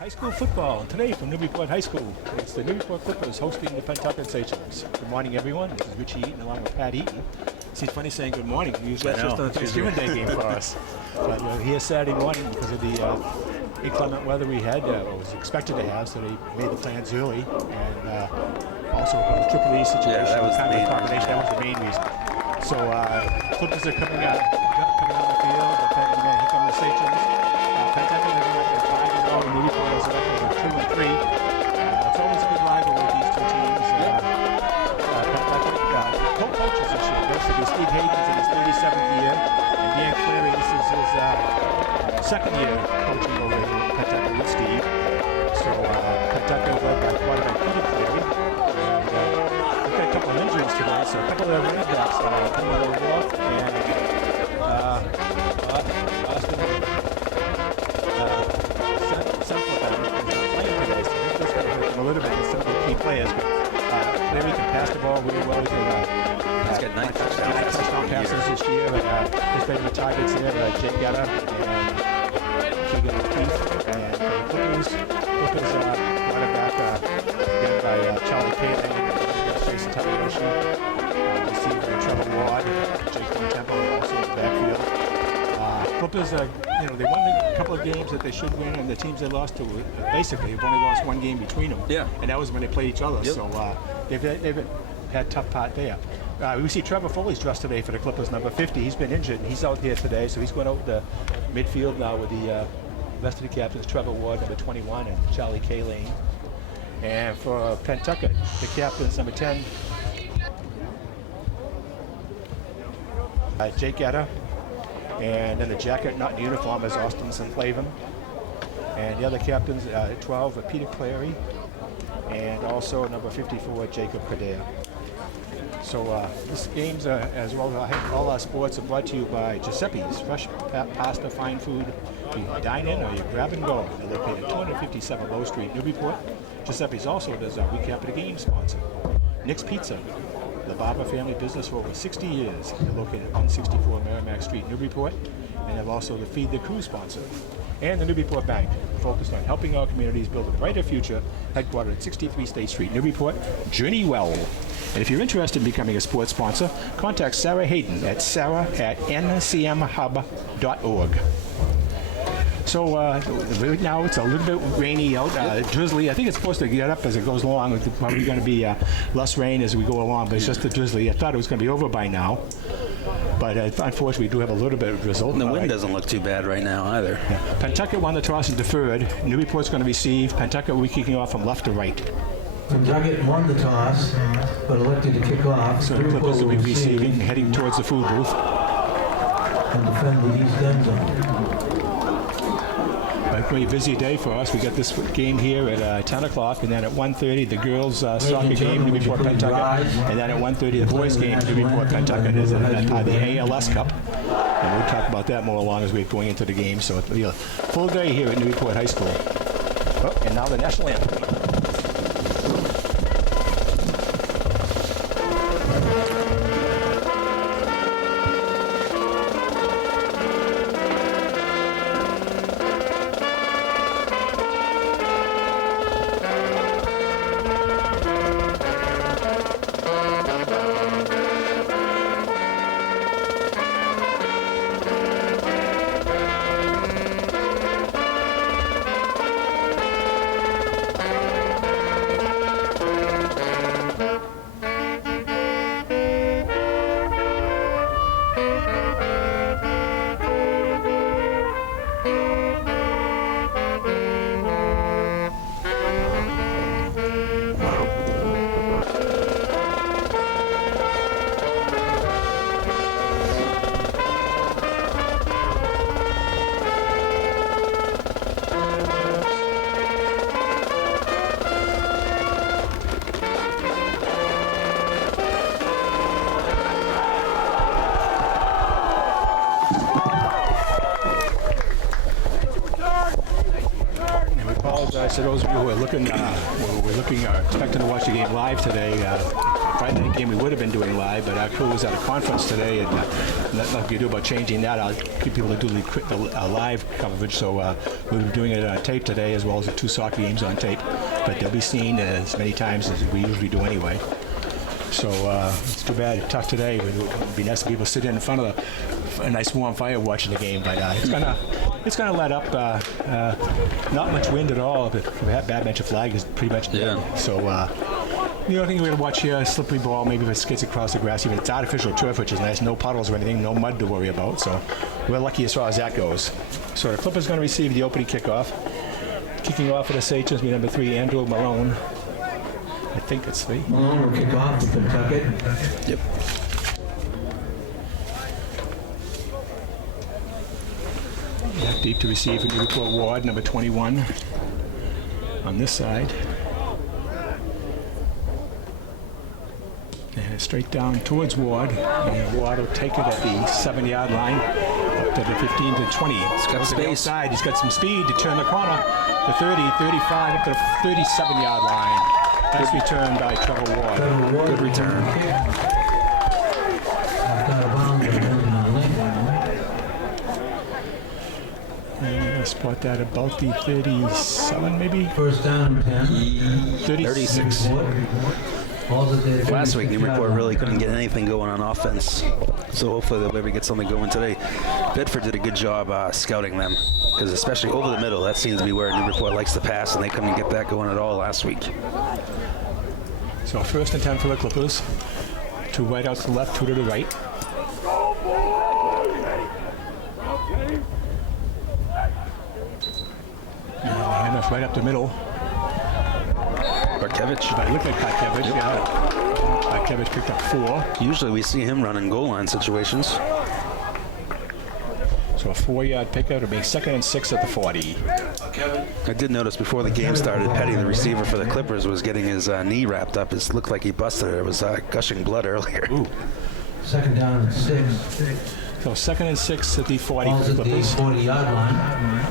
high school football. Today from Newburyport High School, it's the Newburyport Clippers hosting the Pentucket Seychelles. Good morning, everyone. This is Richie Eaton along with Pat Eaton. See, it's funny saying good morning. Usually it's just a Thanksgiving Day game for us. But we're here Saturday morning because of the inclement weather we had, or was expected to have, so they made the plans early. And also the Triple E situation, that was kind the of main combination. That was the main reason. So Clippers are coming on the field. Here come the Seychelles. Pentucket is at 5-0. Newburyport is at 2-3. It's always a good rivalry with these two teams. Pentucket co-coaches this year. Basically, Steve Hayden's in his 37th year, and Dan Cleary, this is his second year coaching over at Pentucket with Steve. So Pentucket is led by quarterback Peter Cleary. We've got a couple of injuries today, so a couple of their running backs coming over, and Austin Semple is not playing today, so I think that's going to hurt him a little bit. Some of the key players, but Cleary can pass the ball really well. He's got 9 touchdown passes this year, and his favorite targets there, Jake Getter and Keegan O'Keefe, and for the Clippers quarterback again by Charlie Kaling. Jason Tabayoshi, receiver Trevor Ward, Jason Temple also in the backfield. Clippers, they won a couple of games that they should win, and the teams they lost to basically have only lost one game between them. Yeah. And that was when they played each other. Yep. So they've had a tough part there. We see Trevor Foley's dressed today for the Clippers, number 50. He's been injured, and he's out here today, so he's going out the midfield now with the rest of the captains, Trevor Ward, number 21, and Charlie Kaling. And for Pentucket, the captain's number 10, Jake Getter. And then the jacket, not in uniform, is Austin Sinclaven. And the other captains, 12, Peter Cleary. And also number 54, Jacob Cadere. So this game's, as well as all our sports, are brought to you by Giuseppe's Fresh Pasta, Fine Food. You dine in or you grab and go. They're located at 257 Low Street, Newburyport. Giuseppe's also does a recap of the game sponsor. Nick's Pizza, the Barber family business for over 60 years. They're located at 164 Merrimack Street, Newburyport. And have also the Feed the Crew sponsor. And the Newburyport Bank, focused on helping our communities build a brighter future, headquartered at 63 State Street, Newburyport. Journey well. And if you're interested in becoming a sports sponsor, contact Sarah Hayden at sarah@ncmhub.org. So right now it's a little bit rainy out, drizzly. I think it's supposed to get up as it goes along. It's probably going to be less rain as we go along, but it's just a drizzly. I thought it was going to be over by now, but unfortunately we do have a little bit of drizzle. And the wind doesn't look too bad right now either. Yeah. Pentucket won the toss and deferred. Newburyport's going to receive. Pentucket will be kicking off from left to right. Pentucket won the toss, but elected to kick off. So the Clippers will be receiving, heading towards the food booth. And defend the east end zone. A very busy day for us. We got this game here at 10 o'clock, and then at 1:30 the girls' soccer game, Newburyport Pentucket, and then at 1:30 the boys' game, Newburyport Pentucket, is the ALS Cup. And we'll talk about that more along as we're going into the game. So it'll be a full day here at Newburyport High School. Oh, and now the national anthem. apologize to those of you who are expecting to watch the game live today. Friday night game we would have been doing live, but our crew was at a conference today, and nothing we can do about changing that. I'll get people to do the live coverage, so we'll be doing it on tape today, as well as the 2 soccer games on tape. But they'll be seen as many times as we usually do anyway. So it's too bad, tough today. It would be nice if people sit in front of a nice warm fire watching the game, but it's gonna let up. Not much wind at all. But that Badminton flag is pretty much dead. Yeah. So the only thing we're gonna watch here is slippery ball. Maybe if it skids across the grass. Even it's artificial turf, which is nice. No puddles or anything. No mud to worry about. So we're lucky as far as that goes. So the Clippers gonna receive the opening kickoff. Kicking off for the Sachems, number 3, Andrew Malone. I think it's 3. Malone will kick off for Pentucket. Yep. Yeah, deep to receive for Newburyport Ward, number 21 on this side. And straight down towards Ward. And Ward will take it at the 7-yard line up to the 15 to 20. He's got space. Outside. He's got some speed to turn the corner. The 30, 35, up to the 37-yard line. That's returned by Trevor Ward. Good return. And I spot that about the 37, maybe? First down, 10. 36. Last week, Newburyport really couldn't get anything going on offense. So hopefully they'll maybe get something going today. Bedford did a good job scouting them, because especially over the middle, that seems to be where Newburyport likes to pass, and they couldn't get that going at all last week. So 1st and 10 for the Clippers. 2 right out to the left, 2 to the right. And handoff right up the middle. Bartkevich. But look at Bartkevich, yeah. Bartkevich picked up 4. Usually we see him running goal line situations. So a 4-yard pickup to be 2nd and 6 at the 40. I did notice before the game started, Petty, the receiver for the Clippers, was getting his knee wrapped up. It looked like he busted it. It was gushing blood earlier. Ooh. 2nd down and 6. So 2nd and 6 at the 40 Ball's for the at the Clippers. 40-yard line.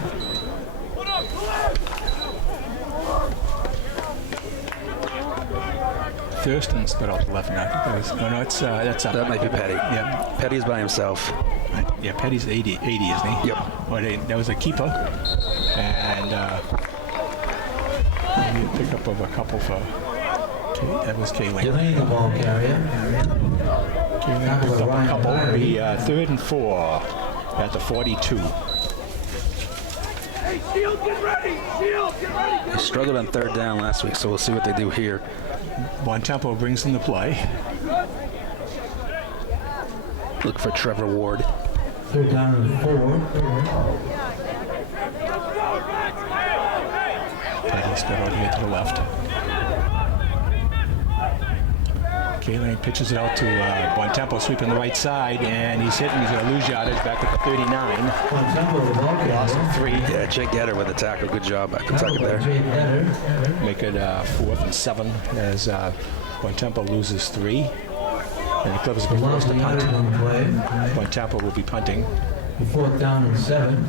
Thurston's but off the left now. That might be Petty. Yeah. Petty's by himself. Yeah, Petty's 80, isn't he? Yep. Oh, that was a keeper. And maybe a pickup of a couple for that was Kayleen. Delaney, the ball carrier. Kayleen picked up a couple. It'll be 3rd and 4 at the 42. Hey, Shield, get ready! Shield, get ready! He struggled on 3rd down last week, so we'll see what they do here. Bontempo brings them to play. Look for Trevor Ward. 3rd down and 4. Petty spread out here to the left. Kayleen pitches it out to Bontempo, sweeping the right side, and he's hitting. He's going to lose yardage back at the 39. Bontempo, the ball Loss carrier. of 3. Yeah, Jake Getter with the tackle. Good job by Pentucket there. Jake Getter. Make it 4th and 7 as Bontempo loses 3. And the Clippers will be forced to punt. On the play. Bontempo will be punting. 4th down and 7.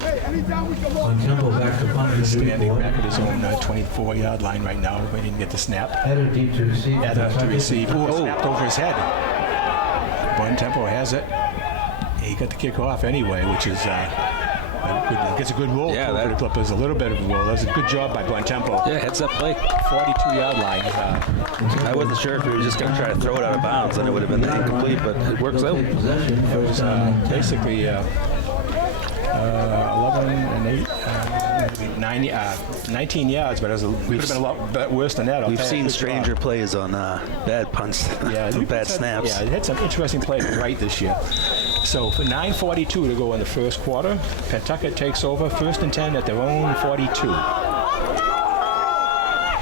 Bontempo back to punt. Standing back at his own 24-yard line right now, waiting to get the snap. Header deep to receive. Header to receive. Oh, snapped over his head. Bontempo has it. He got the kick off anyway, which is gets a good roll Yeah, for that- the Clippers. A little bit of a roll. That's a good job by Bontempo. Yeah, heads up play. 42-yard line. I wasn't sure if he was just going to try to throw it out of bounds, and it would have been incomplete, but it works out. Possession. It was basically 11 and 8, 19 yards, but it could have been a lot worse than that. We've seen stranger plays on bad punts, bad snaps. Yeah, it had some interesting plays right this year. So for 9:42 to go in the first quarter, Pentucket takes over 1st and 10 at their own 42.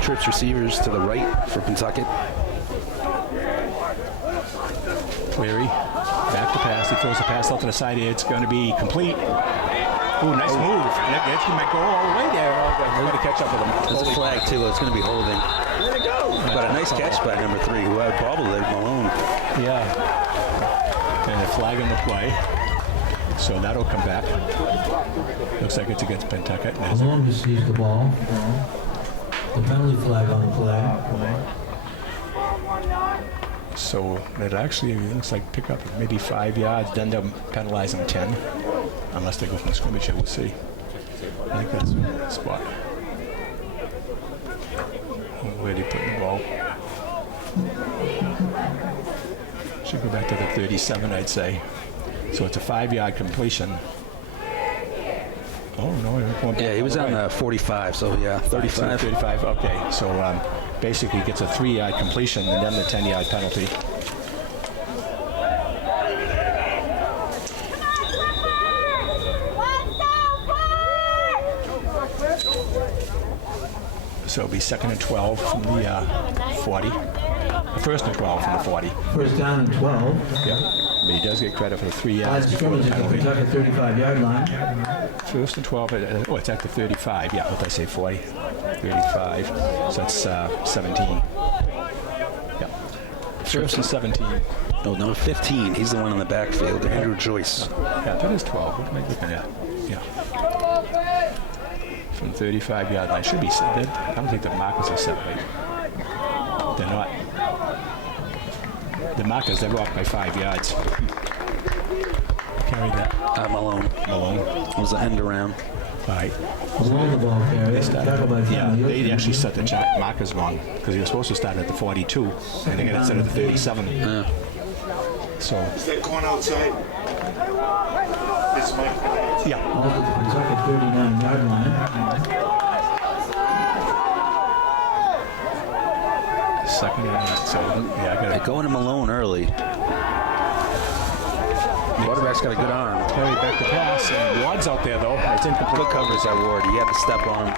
Trips receivers to the right for Pentucket. Cleary, back to pass. He throws the pass out to the side here. It's going to be complete. Ooh, nice move. He might go all the way there. I'm going to catch up with him. There's a flag too. It's going to be holding. Way to go! But a nice catch by number 3, who had bobbled it, Malone. Yeah. And a flag on the play. So that'll come back. Looks like it's against Pentucket. Malone receives the ball. The penalty flag on the play. So it actually looks like pick up maybe 5 yards, then they'll penalize them 10. Unless they go from scrimmage, we'll see. I think that's the spot. Where they put the ball. Should go back to the 37, I'd say. So it's a 5-yard completion. Oh, no. Yeah, he was on the 45, so yeah, 35. 35, okay. So basically gets a 3-yard completion and then the 10-yard penalty. So it'll be 2nd and 12 from the 40. First and 12 from the 40. First down and 12. Yeah. But he does get credit for the 3 yards Last before the scrimmage at the penalty. Pentucket 35-yard line. First and 12. Oh, it's at the 35. Yeah, what did I say? 40. 35. So that's 17. Yeah. First and 17. No, number 15. He's the one in the backfield, Andrew Joyce. Yeah, that is 12. What am I looking at? Yeah. From 35-yard line. Should be. I don't think the markers are separated. They're not. The markers, they're off by 5 yards. Carry that. Malone. It was the end around. All right. Along the ball carrier. Tackle by Yeah, Family. they actually set the markers wrong because he was supposed to start at the 42, and they got it set at the 37. Yeah. So, Is that going outside? It's my. yeah. Ball at the Pentucket 39-yard line. Second and 8. So, yeah, I got They're to going to Malone early. Quarterback's got a good arm. carry back the pass. And Ward's out there, though. It's incomplete. Good coverage that Ward. He had to step on.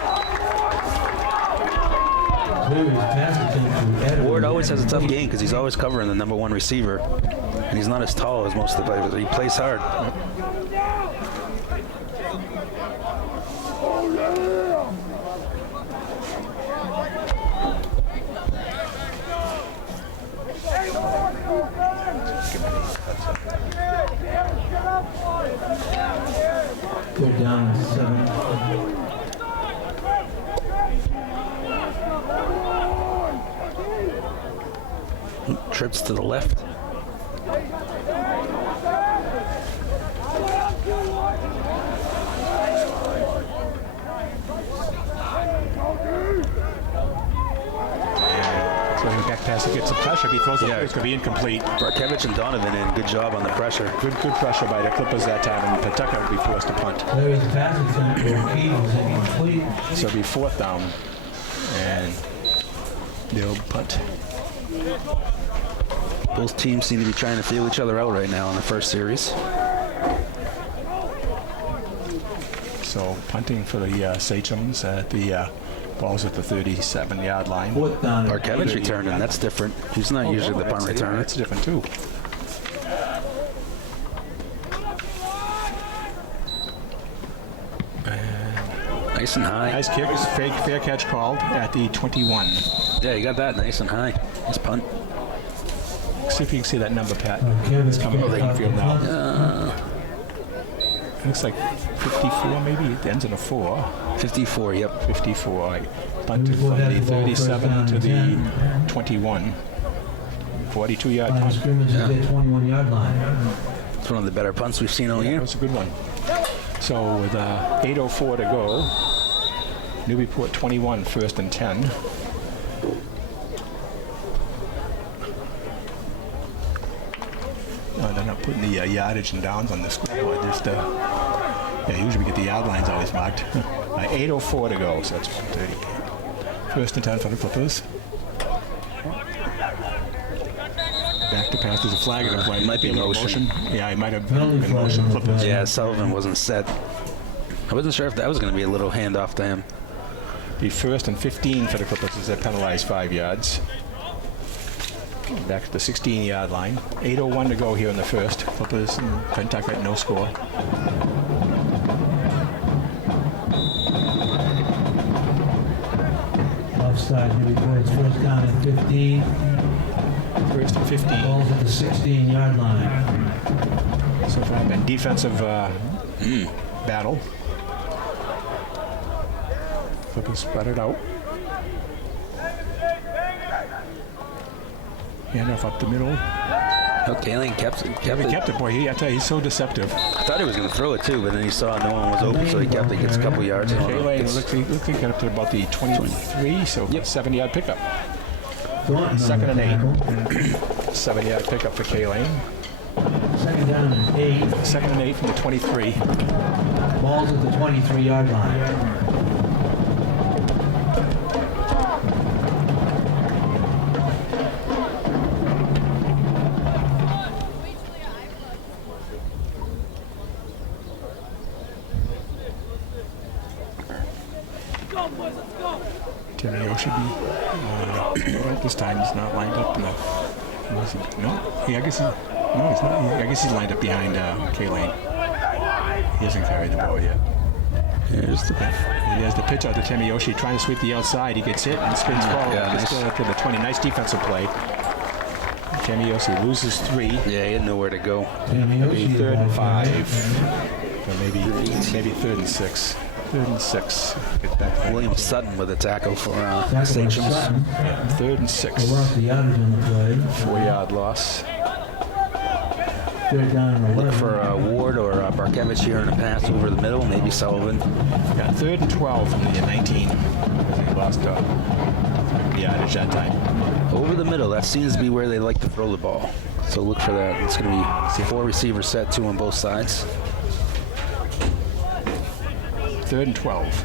Clear his pass attempt to Edwards. Ward always has a tough game because he's always covering the number 1 receiver. And he's not as tall as most of the players. He plays hard. Third down and 7. Trips to the left. So the back pass, he gets some pressure. If he throws it, Yeah. it's going to be incomplete. Barkevich and Donovan in. Good job on the pressure. Good pressure by the Clippers that time, and Pentucket will be forced to punt. Clear his pass attempt to O'Keefe was incomplete. So it'll be 4th down, and they'll punt. Both teams seem to be trying to feel each other out right now in the first series. So punting for the Sachems at the ball's at the 37-yard line. Fourth down and Barkevich returning. That's different. He's not usually the punt returner. That's different too. Nice and high. Nice kick, fair catch called at the 21. Yeah, you got that nice and high. Nice punt. See if you can see that number, Pat. Barkevich It's coming over the picks up infield the now. punt. Looks like 54 maybe. It ends in a 4. 54, yep. 54. Right. Punted Newburyport from has the the ball, first 37 down to and the 10. 21. 42-yard Line of punt. scrimmage at the 21-yard line. It's one of the better punts we've seen all That year. was a good one. So with 8:04 to go, Newburyport 21, 1st and 10. They're not putting the yardage and downs on the scoreboard. Just, usually we get the yard lines always marked. 8:04 to go, so that's 1:30. 1st and 10 for the Clippers. Back to pass. There's a flag in the play. Might be a little motion. Yeah, it might have Penalty been flag motion on the Clippers. play. Yeah, Sullivan wasn't set. I wasn't sure if that was going to be a little handoff to him. The 1st and 15 for the Clippers as they penalized 5 yards. Back to the 16-yard line. 8:01 to go here in the first. Clippers and Pentucket, no score. Offside, Newburyport's first down and 15. 1st and 15. Ball's at the 16-yard line. So far been defensive battle. Clippers spread it out. Handoff up the middle. Okay, Lane kept He it. kept it, boy. I tell you, he's so deceptive. I thought he was going to throw it too, but then he saw no one was open, so he kept it. Gets a couple yards. Kaylane looks like he got up to about the 23, so 7-yard pickup. Second and 8. 7-yard pickup for Kaylane. Second down and 8. Second and 8 from the 23. Ball's at the 23-yard line. Timmy should be. This time he's not lined up. No, I guess he's not. I guess he's lined up behind Kaylane. He hasn't carried the ball yet. There's the pitch out to Timmy Yoshi trying to sweep the outside. He gets hit and spins forward. Yeah, nice. Still up to the 20. Nice defensive play. Timmy Yoshi loses 3. Yeah, he had nowhere to go. Maybe 3rd and 5. Or maybe 3rd and 6. 3rd and 6. Get back to William Sutton with a tackle for Second Stations. 3rd and 6. They lost the yardage on the play. 4-yard loss. Third down and 11. Look for Ward or Barkevich here in a pass over the middle. Maybe Sullivan. Got 3rd and 12 from the 19. Because he lost yardage that time. Over the middle. That seems to be where they like to throw the ball. So look for that. It's going to be 4 receivers set, 2 on both sides. 3rd and 12.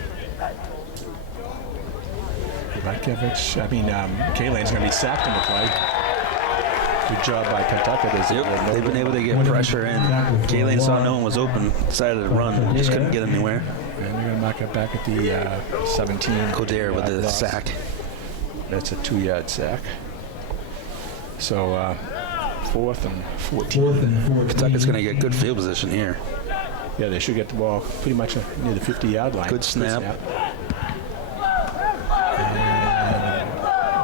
Barkevich, Kaylane's going to be sacked in the play. Good job by Pentucket. They've been able to get pressure in. Kaylane saw no one was open, decided to run, just couldn't get anywhere. And they're going to mark it back at the 17. Coder with the sack. That's a 2-yard sack. So 4th and 14. 4th and 14. Pentucket's going to get good field position here. Yeah, they should get the ball pretty much near the 50-yard line. Good snap.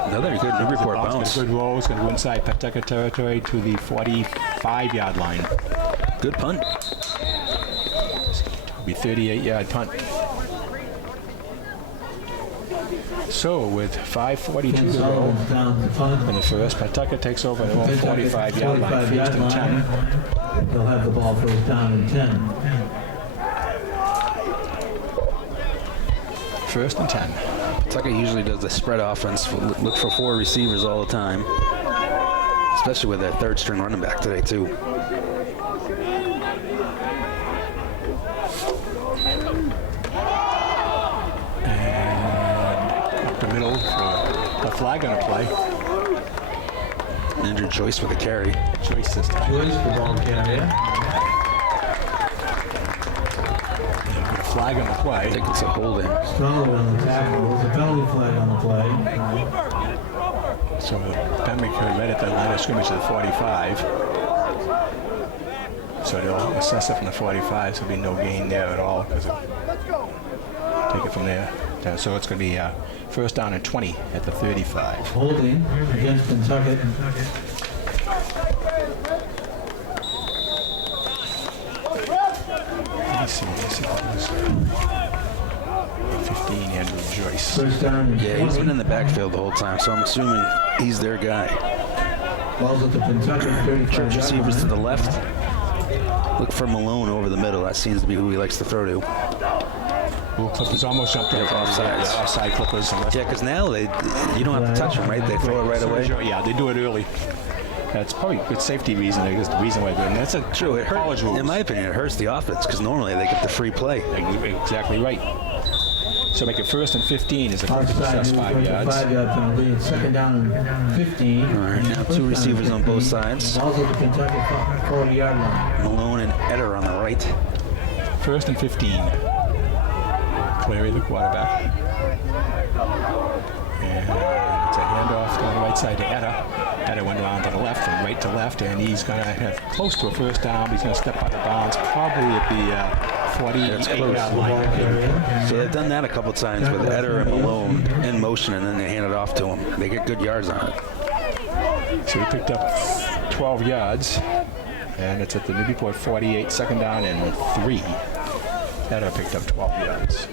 Another good Newburyport bounce. Good roll. It's going to go inside Pentucket territory to the 45-yard line. Good punt. It'll be 38-yard punt. So with 5:42 to go Down the punt. in the first, Pentucket takes over the 45-yard line. 45-yard 1st and 10. line. They'll have the ball first down and 10. 1st and 10. Pentucket usually does the spread offense. Look for 4 receivers all the time. Especially with their 3rd-string running back today, too. And up the middle for the flag on a play. Andrew Joyce with a carry. Choice this time. Joyce, the ball carrier. Flag on the I play. think it's a holding. Stroller on the tackle. There's a penalty flag on the play. So Penwick right at the line of scrimmage at the 45. So they'll assess it from the 45, so there'll be no gain there at all. Take it from there. So it's going to be 1st down and 20 at the 35. Holding against Pentucket. Let's see. 15, Andrew Joyce. First down and 20. Yeah, he's been in the backfield the whole time, so I'm assuming he's their guy. Ball's at the Pentucket 35-yard Receivers to line. the left. Look for Malone over the middle. That seems to be who he likes to throw to. Clippers almost jumped up offsides. Offside Clippers. Yeah, because now you don't have to touch them, right? They throw it right away. Yeah, they do it early. That's probably a good safety reason. I guess the reason why they're doing that's a True, it college hurts. rules. In my opinion, it hurts the offense because normally they get the free play. Exactly right. So make it 1st and 15 is a quick Outside, success, 5 yards. 5-yard penalty. It's 2nd down and 15. All right, now 2 receivers on both sides. Ball's at the Pentucket 40-yard line. Malone and Eder on the right. 1st and 15. Clary, the quarterback. And it's a handoff to the right side to Eder. Eder went around to the left, from right to left, and he's going to have close to a 1st down. He's going to step out of bounds, probably at the 48-yard line. So they've done that a couple times with Eder and Malone in motion, and then they hand it off to him. They get good yards on it. So he picked up 12 yards, and it's at the Newburyport 48, 2nd down and 3. Eder picked up 12 yards.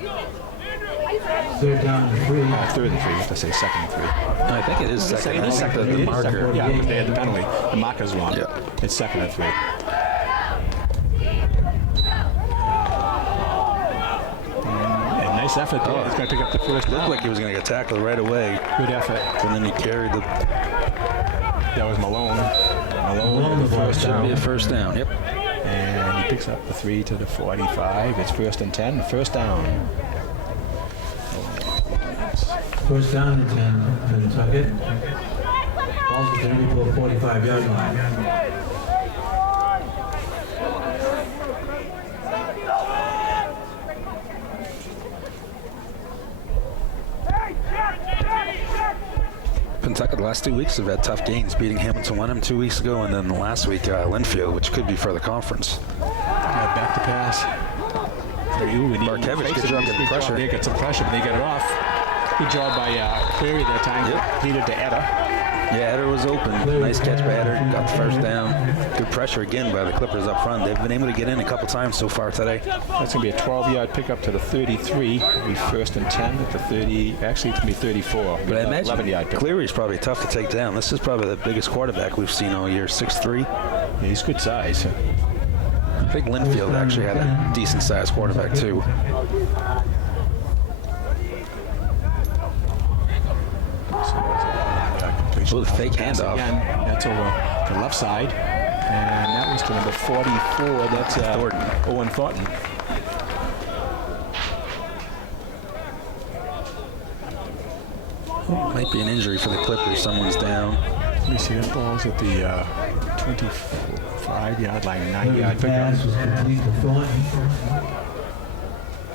Third down and 3. Third and 3, you have to say second and 3. I think it is second. It is second. The It is marker. second. Yeah, because they had the penalty. The marker's wrong. Yeah. It's second and 3. And nice effort there. He's going to pick up the first Looked down. like he was going to get tackled right away, Good effort. and then he carried the. That was Malone. Malone with the first Should be a down. first down. Yep. And he picks up the 3 to the 45. It's first and 10. First down. First down and 10, Pentucket. Balls at the Newburyport 45-yard line. Pentucket the last 2 weeks have had tough games, beating Hamilton Wenham 2 weeks ago, and then last week Linfield, which could be for the conference. Back to pass. Barkevich, good job getting pressure. They got some pressure, but they get it off. Good job by Cleary that time. Yep. Lead it to Etta. Yeah, Eder was open. Nice catch by Eder. Got the first down. Good pressure again by the Clippers up front. They've been able to get in a couple times so far today. That's going to be a 12-yard pickup to the 33. It'll be first and 10 at the 30. Actually, it's going to be 34. But I imagine 11-yard pickup. Cleary's probably tough to take down. This is probably the biggest quarterback we've seen all year, 6'3". Yeah, he's good size. I think Linfield actually had a decent-sized quarterback, too. Oh, the fake handoff. Again, that's over the left side. And that was to number 44. That's Thornton. Owen Thornton. Might be an injury for the Clippers. Someone's down. Let me see, that ball's at the 25-yard line, 9-yard Pass pickup. was complete to Thornton.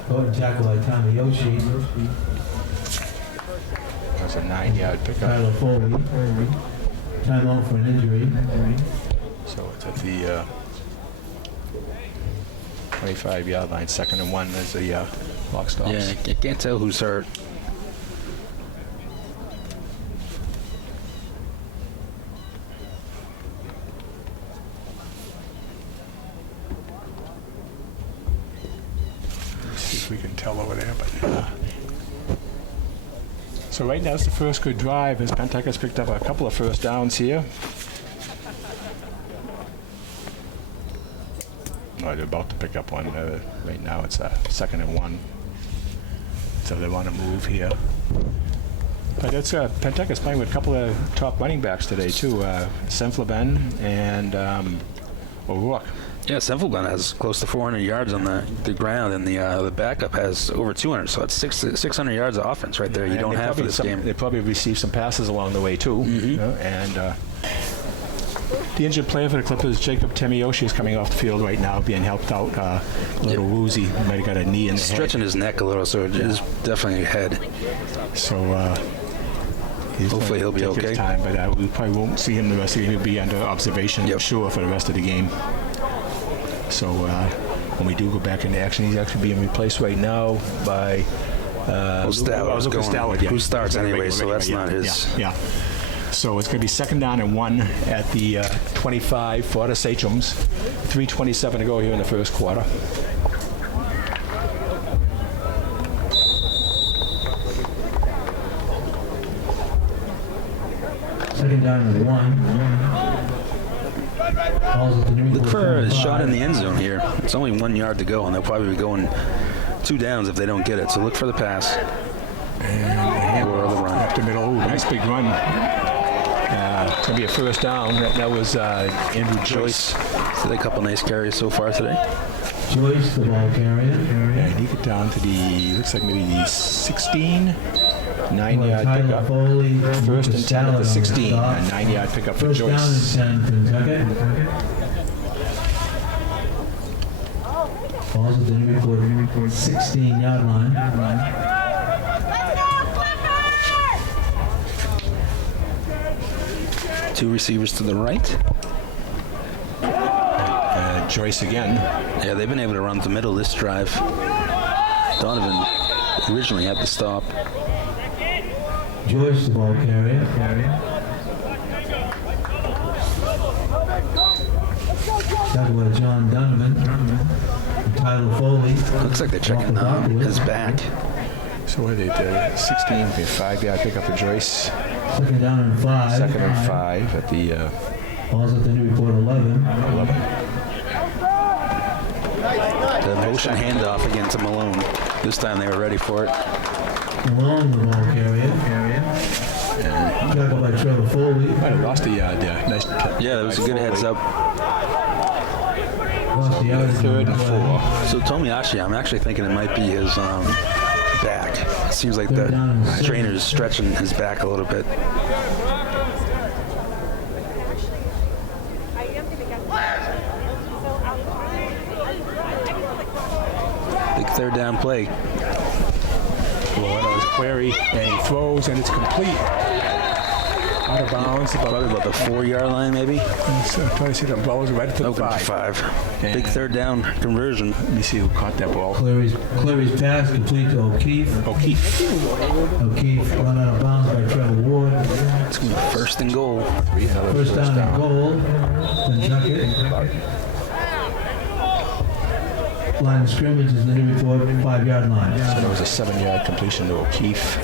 Thornton tackled by Tamayoshi. That's a 9-yard pickup. Tyler Foley. Timeout for an injury. So it's at the 25-yard line, second and 1 as the clock stops. Yeah, I can't tell who's hurt. See if we can tell over there. But so right now it's the first good drive as Pentucket's picked up a couple of first downs here. No, they're about to pick up one. Right now it's second and 1. So they want to move here. But it's Pentucket's playing with a couple of top running backs today too. Senfleben and O'Rourke. Yeah, Senfleben has close to 400 yards on the ground, and the backup has over 200. So it's 600 yards of offense right there. You don't have for this game. They probably received some passes along the way too. You know, and the injured player for the Clippers, Jacob Temiyoshi, is coming off the field right now, being helped out. A little woozy. He might have got a knee in the Stretching his neck a little, so it is definitely a head. head. So Hopefully he'll be take okay. his time, but we probably won't see him the rest of the game. He'll be under observation, I'm sure, for the rest of the game. So when we do go back into action, he's actually being replaced right now by Lucas Stallard, who starts anyway, so that's not his. Yeah. So it's going to be second down and 1 at the 25 for the Sachems. 3:27 to go here in the first quarter. Second down and 1. Balls at the Newburyport Look for a 45. shot in the end zone here. It's only 1 yard to go, and they'll probably be going 2 downs if they don't get it. So look for the pass. Or the run. Up the middle. Ooh, nice big run. It's going to be a first down. That was Andrew Joyce. So they a couple nice carries so far today. Joyce, the ball carrier. And he get down to the, looks like maybe the 16. 9-yard Tyler pickup. Foley, First and Lucas 10 at the Stallard 16. A on the stop. 9-yard pickup for First down Joyce. and 10, Pentucket. Balls at the Newburyport 16-yard line. Two receivers to the right. Joyce again. Yeah, they've been able to run the middle this drive. Donovan originally had to stop. Joyce, the ball carrier. Tackled by John Donovan. Tyler Foley. Looks like they're checking his back. So what they did, 16, 5-yard pickup for Joyce. Second down and 5. Second and 5 at the Ball's at the Newburyport 11. 11. The motion handoff again to Malone. This time they were ready for it. Malone, the ball carrier. Tackled by Trevor Foley. Might have lost a yard there. Nice. Yeah, that was a good heads up. Lost the yardage. Third and 4. So Tomiyashi, I'm actually thinking it might be his back. It seems like the trainer's stretching his back a little bit. Big third down play. Well, that was Clary, and he throws, and it's complete. Out of bounds. Probably about the 4-yard line, maybe. So I'm trying to see the ball was right at the Open 5. 5. Yeah. Big third down conversion. Let me see who caught that ball. Clary's pass complete to O'Keefe. O'Keefe run out of bounds by Trevor Ward. It's going to be first and goal. First down and goal. Pentucket. Line of scrimmage is the Newburyport 5-yard line. So that was a 7-yard completion to O'Keefe.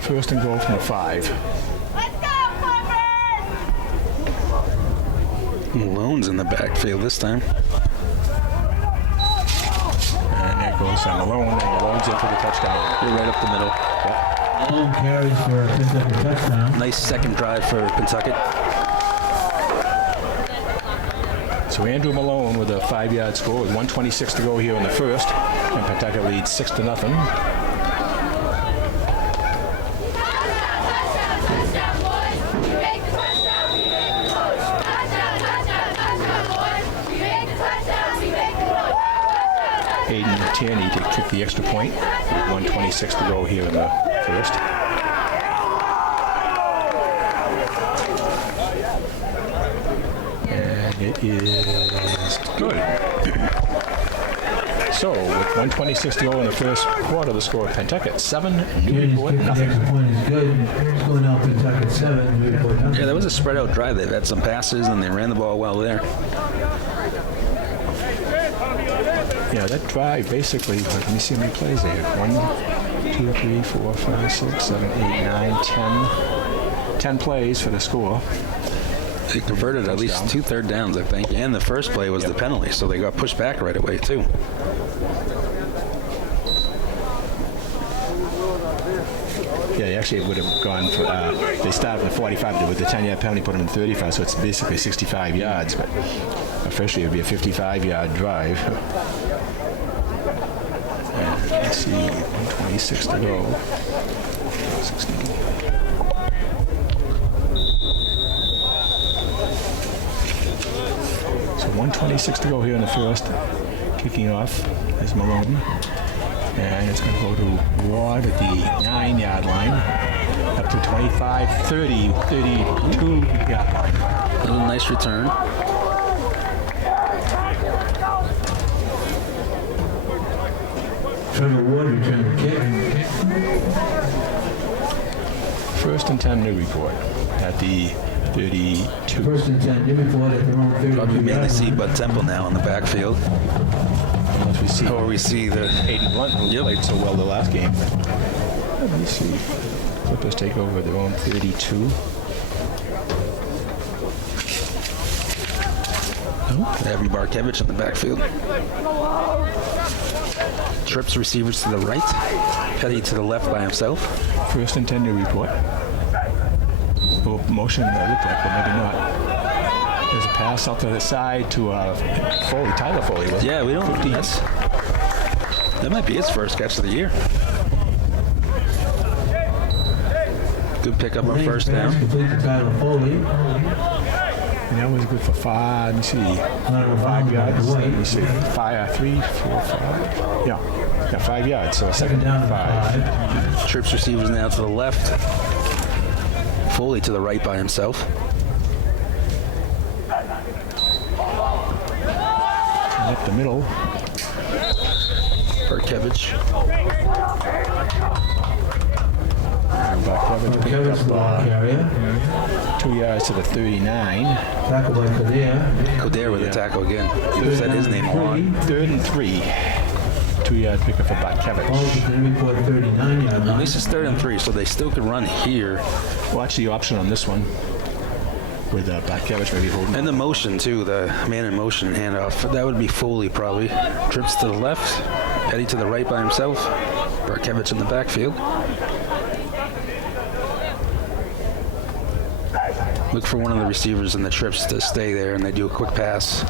First and goal from the 5. Malone's in the backfield this time. And there goes Malone, and Malone's in for the touchdown. You're right up the middle. Malone carries for a Pentucket touchdown. Nice second drive for Pentucket. So Andrew Malone with a 5-yard score with 1:26 to go here in the first, and Pentucket leads 6-0. Aiden Tierney to kick the extra point. 1:26 to go here in the first. And it is good. So with 1:26 to go in the first quarter, the score of Pentucket 7, Tierney's Newburyport kick the nothing. extra point is good. It's going out Pentucket 7, Newburyport nothing. Yeah, that was a spread out drive. They've had some passes and they ran the ball well there. Yeah, that drive basically, let me see how many plays they had. 1, 2, 3, 4, 5, 6, 7, 8, 9, 10. 10 plays for the score. They converted at least 2 third downs, I think. And the first play was the penalty, so they got pushed back right away, too. Yeah, they actually would have gone for, they started from 45, with the 10-yard penalty put them in 35, so it's basically 65 yards, but officially it would be a 55-yard drive. And let's see, 1:26 to go. 16. So 1:26 to go here in the first. Kicking off is Malone. And it's going to go to Ward at the 9-yard line, up to 25, 30, 32-yard line. A nice return. Trevor Ward returned the kick. First and 10 Newburyport at the 32. First and 10, Newburyport at their own 32 Probably mainly yard see line. Bud Temple now in the backfield. Unless we see Or we see the... Aiden Blunt, who played so well the last game. Let me see. Clippers take over their own 32. Abby Barkevich in the backfield. Trips receivers to the right. Petty to the left by himself. First and 10 Newburyport. Little motion, it looked like, but maybe not. There's a pass out to the side to Foley, Tyler Foley. Yeah, we don't... 15. That might be his first catch of the year. Good pickup on first Pass down. complete to Tyler Foley. And that was good for 5. Let me see. Not a 5 yards. away. Let me see. 3, 4, 5. Yeah, 5 yards. So Second down and 5. Trips receivers now to the left. Foley to the right by himself. And up the middle. Barkevich. Kevin's ball carrier. 2 yards to the 39. Tackle by Kadir. Coder with the tackle again. He said his name a lot. 3rd and 3. 2 yard pickup for Ball Butkevich. at the Newburyport 39-yard At line. least it's 3rd and 3, so they still could run here. Watch the option on this one with Butkevich maybe holding. And the motion, too, the man in motion handoff. That would be Foley, probably. Trips to the left, Eddie to the right by himself. Barkevich in the backfield. Look for one of the receivers in the trips to stay there, and they do a quick pass.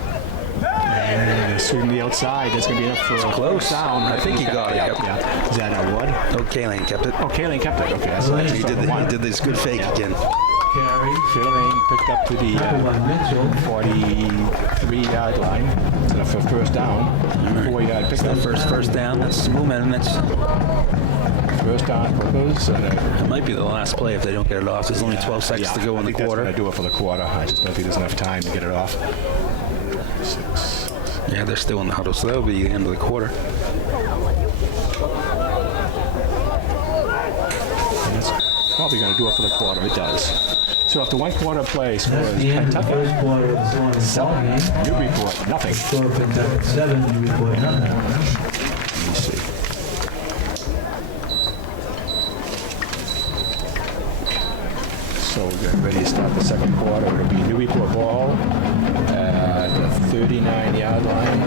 And swing the outside. That's going to be enough for a close. first down. I think he got it. Yep. Yeah. Is that a what? Oh, Kaylane kept it. Oh, Kaylane kept it. Okay. That's He did this good fake again. Carry. Kaylane picked up to Tackle the by Mitchell. 43-yard line. So for first down. 4-yard pickup. First down. That's momentum. That's First down Clippers. it might be the last play if they don't get it off. There's only 12 seconds to go in the That's quarter. going to do it for the quarter. I just don't think there's enough time to get it off. 6. Yeah, they're still in the huddle, so that'll be the end of the quarter. It's probably going to do it for the quarter. It does. So if the 1 quarter play scores That's the end of the Pentucket, first quarter of the ball game. Newburyport, nothing. Score Pentucket 7, Newburyport nothing. Let me see. So we're getting ready to start the second quarter. It'll be Newburyport ball at the 39-yard line.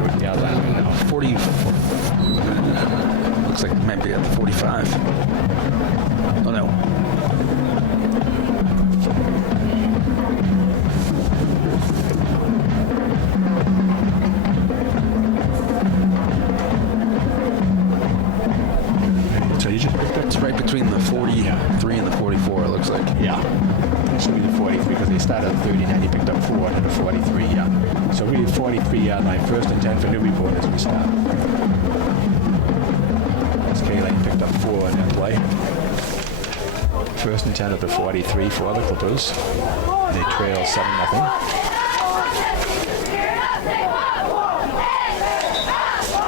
What yard line are we now? 40. Looks like it might be at the 45. Oh, no. So you just picked up. It's right between the 43 and the 44, it looks like. Yeah. It should be the 43 because they started at 39. He picked up 4 and then the 43. Yeah. So really 43-yard line. 1st and 10 for Newburyport as we start. As Kaylane picked up 4 in that play. 1st and 10 at the 43 for the Clippers. They trail 7-0.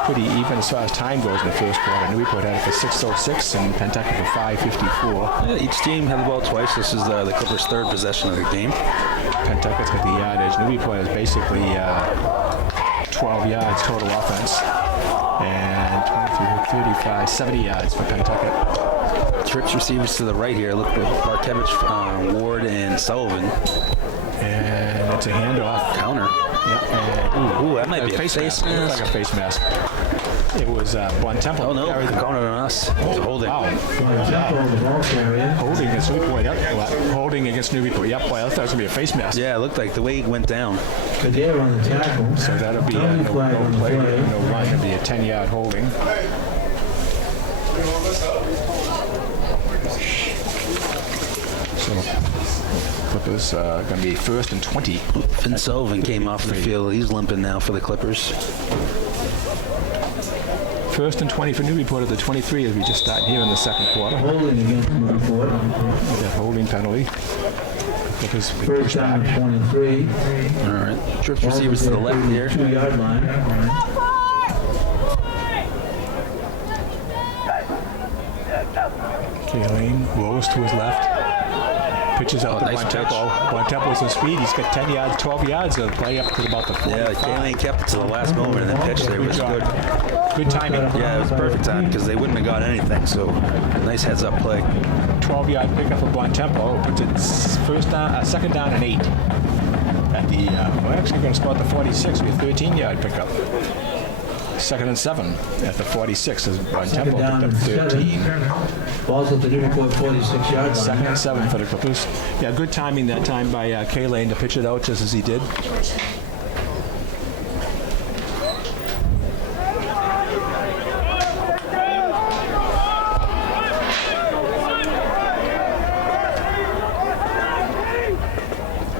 Pretty even as far as time goes in the first quarter. Newburyport had it for 6:06 and Pentucket for 5:54. Yeah, each team had the ball twice. This is the Clippers' 3rd possession of the game. Pentucket's got the yardage. Newburyport is basically 12 yards total offense. And 23, 35, 70 yards for Pentucket. Trips receivers to the right here. Look for Barkevich, Ward, and Sullivan. And it's a handoff. Counter. Yeah, and, Ooh, that might be a face mask. It looks like a face mask. It was Temple. Oh, no. Counter on us. It's a holding. Wow. Temple, the ball carrier. Holding against Newburyport. Yep. Holding against Newburyport. Yep. Boy, I thought it was going to be a face mask. Yeah, it looked like the way he went down. Kadir on the tackle. So that'll be no Flag on the play, play. no run. It'll be a 10-yard holding. So Clippers going to be 1st and 20. Finn Sullivan came off the field. He's limping now for the Clippers. 1st and 20 for Newburyport at the 23 as we just start here in the second quarter. Holding against Newburyport. With that holding penalty. Clippers First push down, back. 23. All right. Trips receivers to the left here. 2-yard line. Kaylane rolls to his left. Pitches out to Nice pitch. Bontempo's in speed. He's got 10 yards, 12 yards of play up to about the 45. Yeah, Kaylane kept it to the last moment, and the pitch there was good. Good timing. Yeah, it was perfect time because they wouldn't have got anything. So nice heads-up play. 12-yard pickup for Bontempo. Puts it second down and 8. At the, we're actually going to spot the 46 with a 13-yard pickup. 2nd and 7 at the 46 as Bontempo picked up 13. Balls at the Newburyport 46-yard line. 2nd and 7 for the Clippers. Yeah, good timing that time by Kaylane to pitch it out just as he did.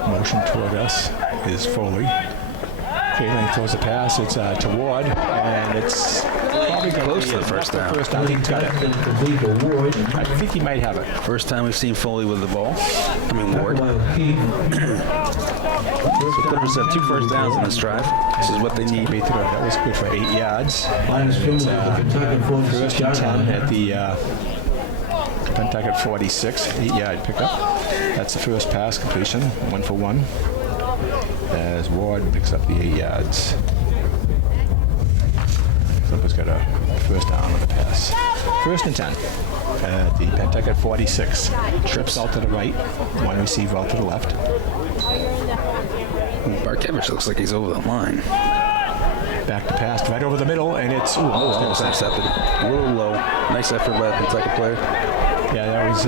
Motion toward us is Foley. Kaylane throws a pass. It's to Ward, and it's probably going Close to to be the first down. First down. He's got it. Complete for Ward. I think he might have it. First time we've seen Foley with the ball. I mean, Ward. By O'Keefe. So Clippers have 2 first downs in this drive. This is what they need. That was good for 8 yards. Line of scrimmage at the Pentucket First and 46-yard 10 line. at the Pentucket 46, 8-yard pickup. That's the first pass completion, 1 for 1. As Ward picks up the 8 yards. Clippers got a first down on the pass. First and 10 at the Pentucket 46. Trips out to the right, one receiver out to the left. Barkevich looks like he's over the line. Back to pass, right over the middle, and it's Almost intercepted. A little low. Nice effort by the Pentucket player. Yeah, that was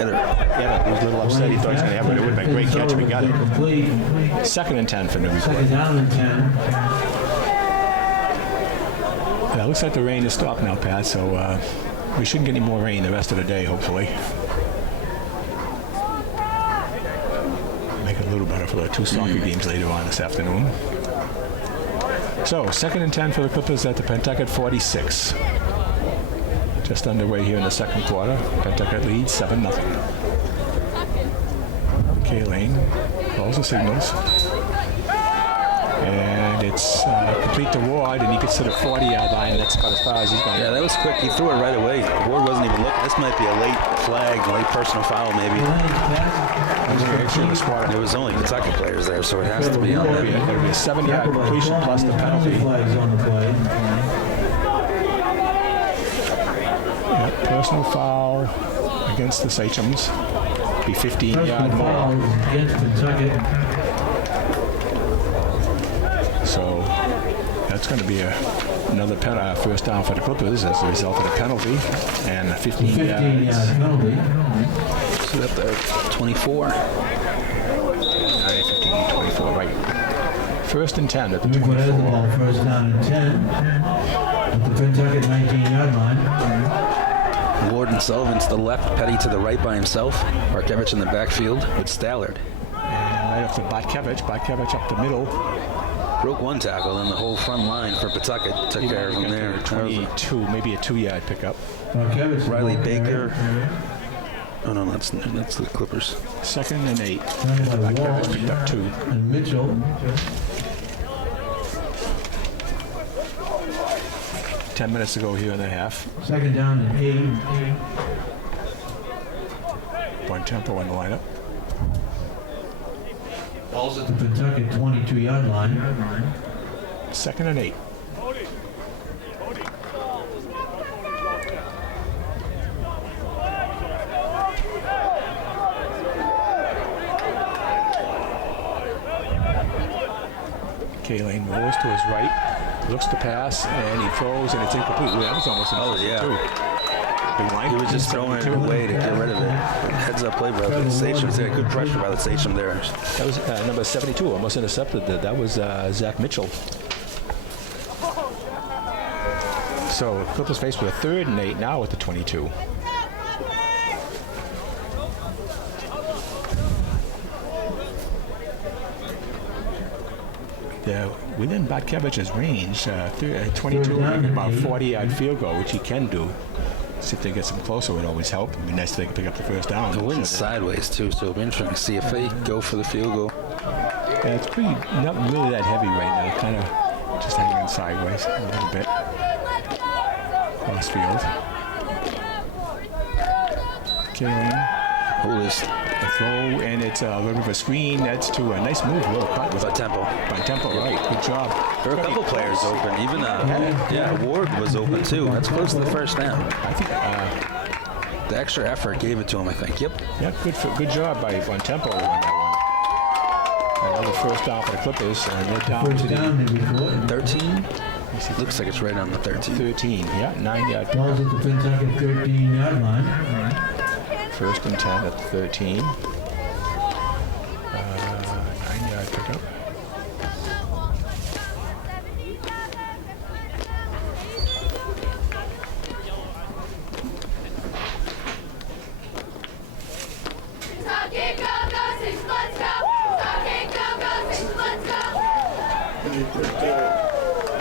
Eder. yeah, he was a little upset. He thought he was going to have it. It would have been a great catch. We got it. Second and 10 for Newburyport. Second down and 10. Yeah, it looks like the rain has stopped now, Pat, so we shouldn't get any more rain the rest of the day, hopefully. Make it a little better for the 2 soccer games later on this afternoon. So, second and 10 for the Clippers at the Pentucket 46. Just underway here in the second quarter. Pentucket leads 7-0. K Lane calls the signals. And it's complete to Ward, and he gets to the 40-yard line. That's about as far as he's going. Yeah, that was quick. He threw it right away. Ward wasn't even looking. This might be a late flag, late personal foul, maybe. There was only Pentucket players there, so it has to be on It'll be a 7-yard completion plus the penalty. Flags on the play. Yeah, personal foul against the Sachems. Be 15-yard Foul more. against Pentucket. So that's going to be another first down for the Clippers as a result of the penalty and a 15 yards. 15-yard penalty. So that the 24. 24, right. First and 10 at the Newburyport has the 24. ball, first down and 10. At the Pentucket 19-yard line. Ward and Sullivan to the left, Petty to the right by himself. Barkevich in the backfield with Stallard. And right up to Barkevich up the middle. Broke one tackle, then the whole front line for Pentucket took care of him there. 22, maybe a 2-yard pickup. Riley Baker. Oh no, that's the Clippers. Second and 8. By Barkevich picked up 2. And Mitchell. 10 minutes to go here in the half. Second down and 8. One tempo in the lineup. Ball's at the Pentucket 22-yard line. Second and 8. K-Lane rolls to his right, looks to pass, and he throws, and it's incomplete. That was almost an too. Big line. He was just throwing it away to get rid of it. Heads up play by the Sachems there. Good pressure by the Sachem there. That was number 72, almost intercepted. That was Zach Mitchell. So Clippers faced with a 3rd and 8 now at the 22. Within Barkevich's range, 22, about 40-yard field goal, which he can do. See if they get some closer, would always help. It'd be nice if they could pick up the first down. The wind's sideways too, so it'll be interesting to see if they go for the field goal. Yeah, it's pretty, not really that heavy right now. Kind of just hanging sideways a little bit. Cross field. K-Lane. Hold this. The throw, and it's a little bit of a screen. That's to a nice move. Well cut with By Temple. by Tempo, right. Good job. There were a couple players open. Even Ward was open too. That's close to the first down. I think, The extra effort gave it to him, I think. Yep. yeah, good job by Von Tempo on that one. Another first down for the Clippers, and they're down to First the down, Newburyport. 13. Looks like it's right on the 13. 13. Yeah, 9-yard. Ball's at the Pentucket 13-yard line. First and 10 at 13. 9-yard pickup.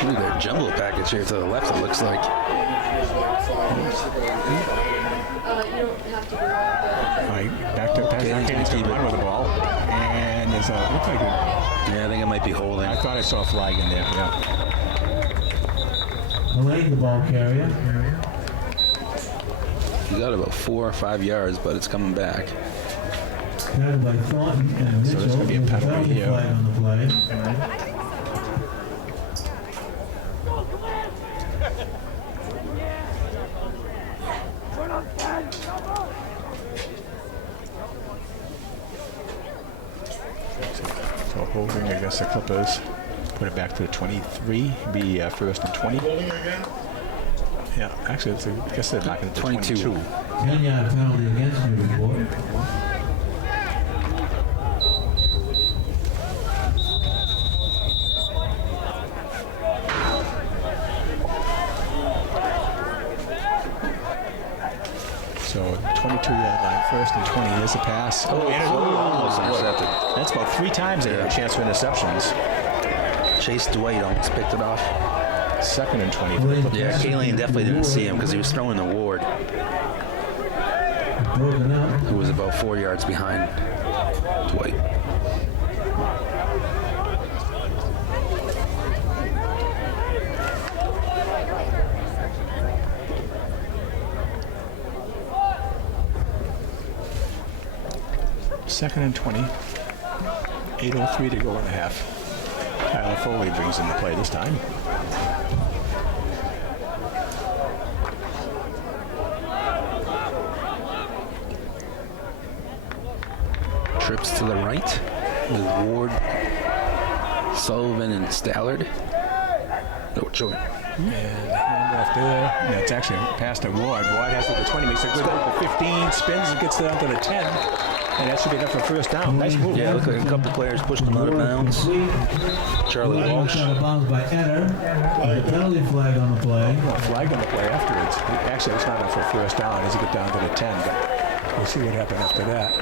Look at their jumbo package here to the left, it looks like. All right, back to pass. Okay, He's going to run with the ball. And there's a, looks like Yeah, I think it might be holding. I thought I saw a flag in there. Yeah. Lane, the ball carrier. He got about 4 or 5 yards, but it's coming back. Counted by Thornton and So Mitchell. there's gonna be a There's penalty here. flag on the play. So holding against the Clippers. Put it back to the 23. Be first and 20. Yeah, actually, I guess they're knocking it to 22. 10-yard penalty against Newburyport. So 22-yard line, first and 20. Here's the pass. Almost intercepted. That's about 3 times they had a chance for interceptions. Chase Dwight almost picked it off. Second and 20. Yeah, Kayleen definitely didn't see him because he was throwing the Ward, Broken up. who was about 4 yards behind Dwight. Second and 20. 8:03 to go in the half. Tyler Foley brings in the play this time. Trips to the right with Ward, Sullivan, and Stallard. No choice. And handoff there. And it's actually past to Ward. Ward has it to the 20, makes a good move to 15, spins and gets down to the 10. And that should be enough for first down. Nice move. Yeah, look like a couple players pushed him out of bounds. Charlie Walsh. Out of bounds by Eder. There's a penalty flag on the play. A flag on the play afterwards. Actually, it's not enough for first down as he get down to the 10, but we'll see what happened after that.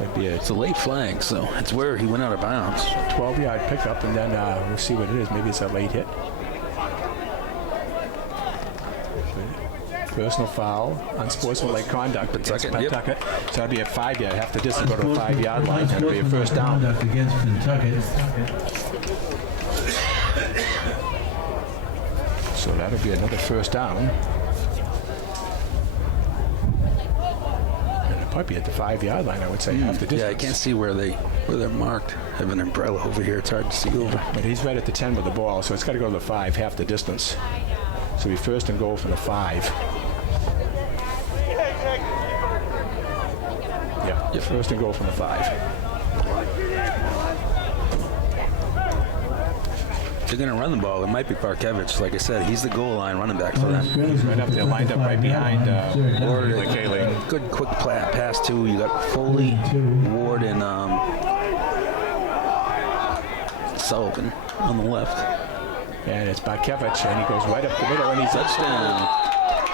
That'd be a It's a late flag, so it's where he went out of bounds. 12-yard pickup, and then we'll see what it is. Maybe it's a late hit. Personal foul, unsportsmanlike conduct against Pentucket, yep. Pentucket. So that'd be a 5-yard. Have to just go to a 5-yard line. That'd be a first down. Conduct against Pentucket. So that'll be another first down. And it'll probably be at the 5-yard line, I would say, half the distance. Yeah, I can't see where they're marked. I have an umbrella over here. It's hard to see over. But he's right at the 10 with the ball, so it's got to go to the 5, half the distance. So we first and goal from the 5. Yeah, first and goal from the 5. They're going to run the ball. It might be Barkevich. Like I said, he's the goal line running back for them. Right up there, lined up right behind Ward, Kaylee. good quick pass too. You got Foley, Ward, and Sullivan on the left. And it's Barkevich, and he goes right up the middle, and he's Touchdown.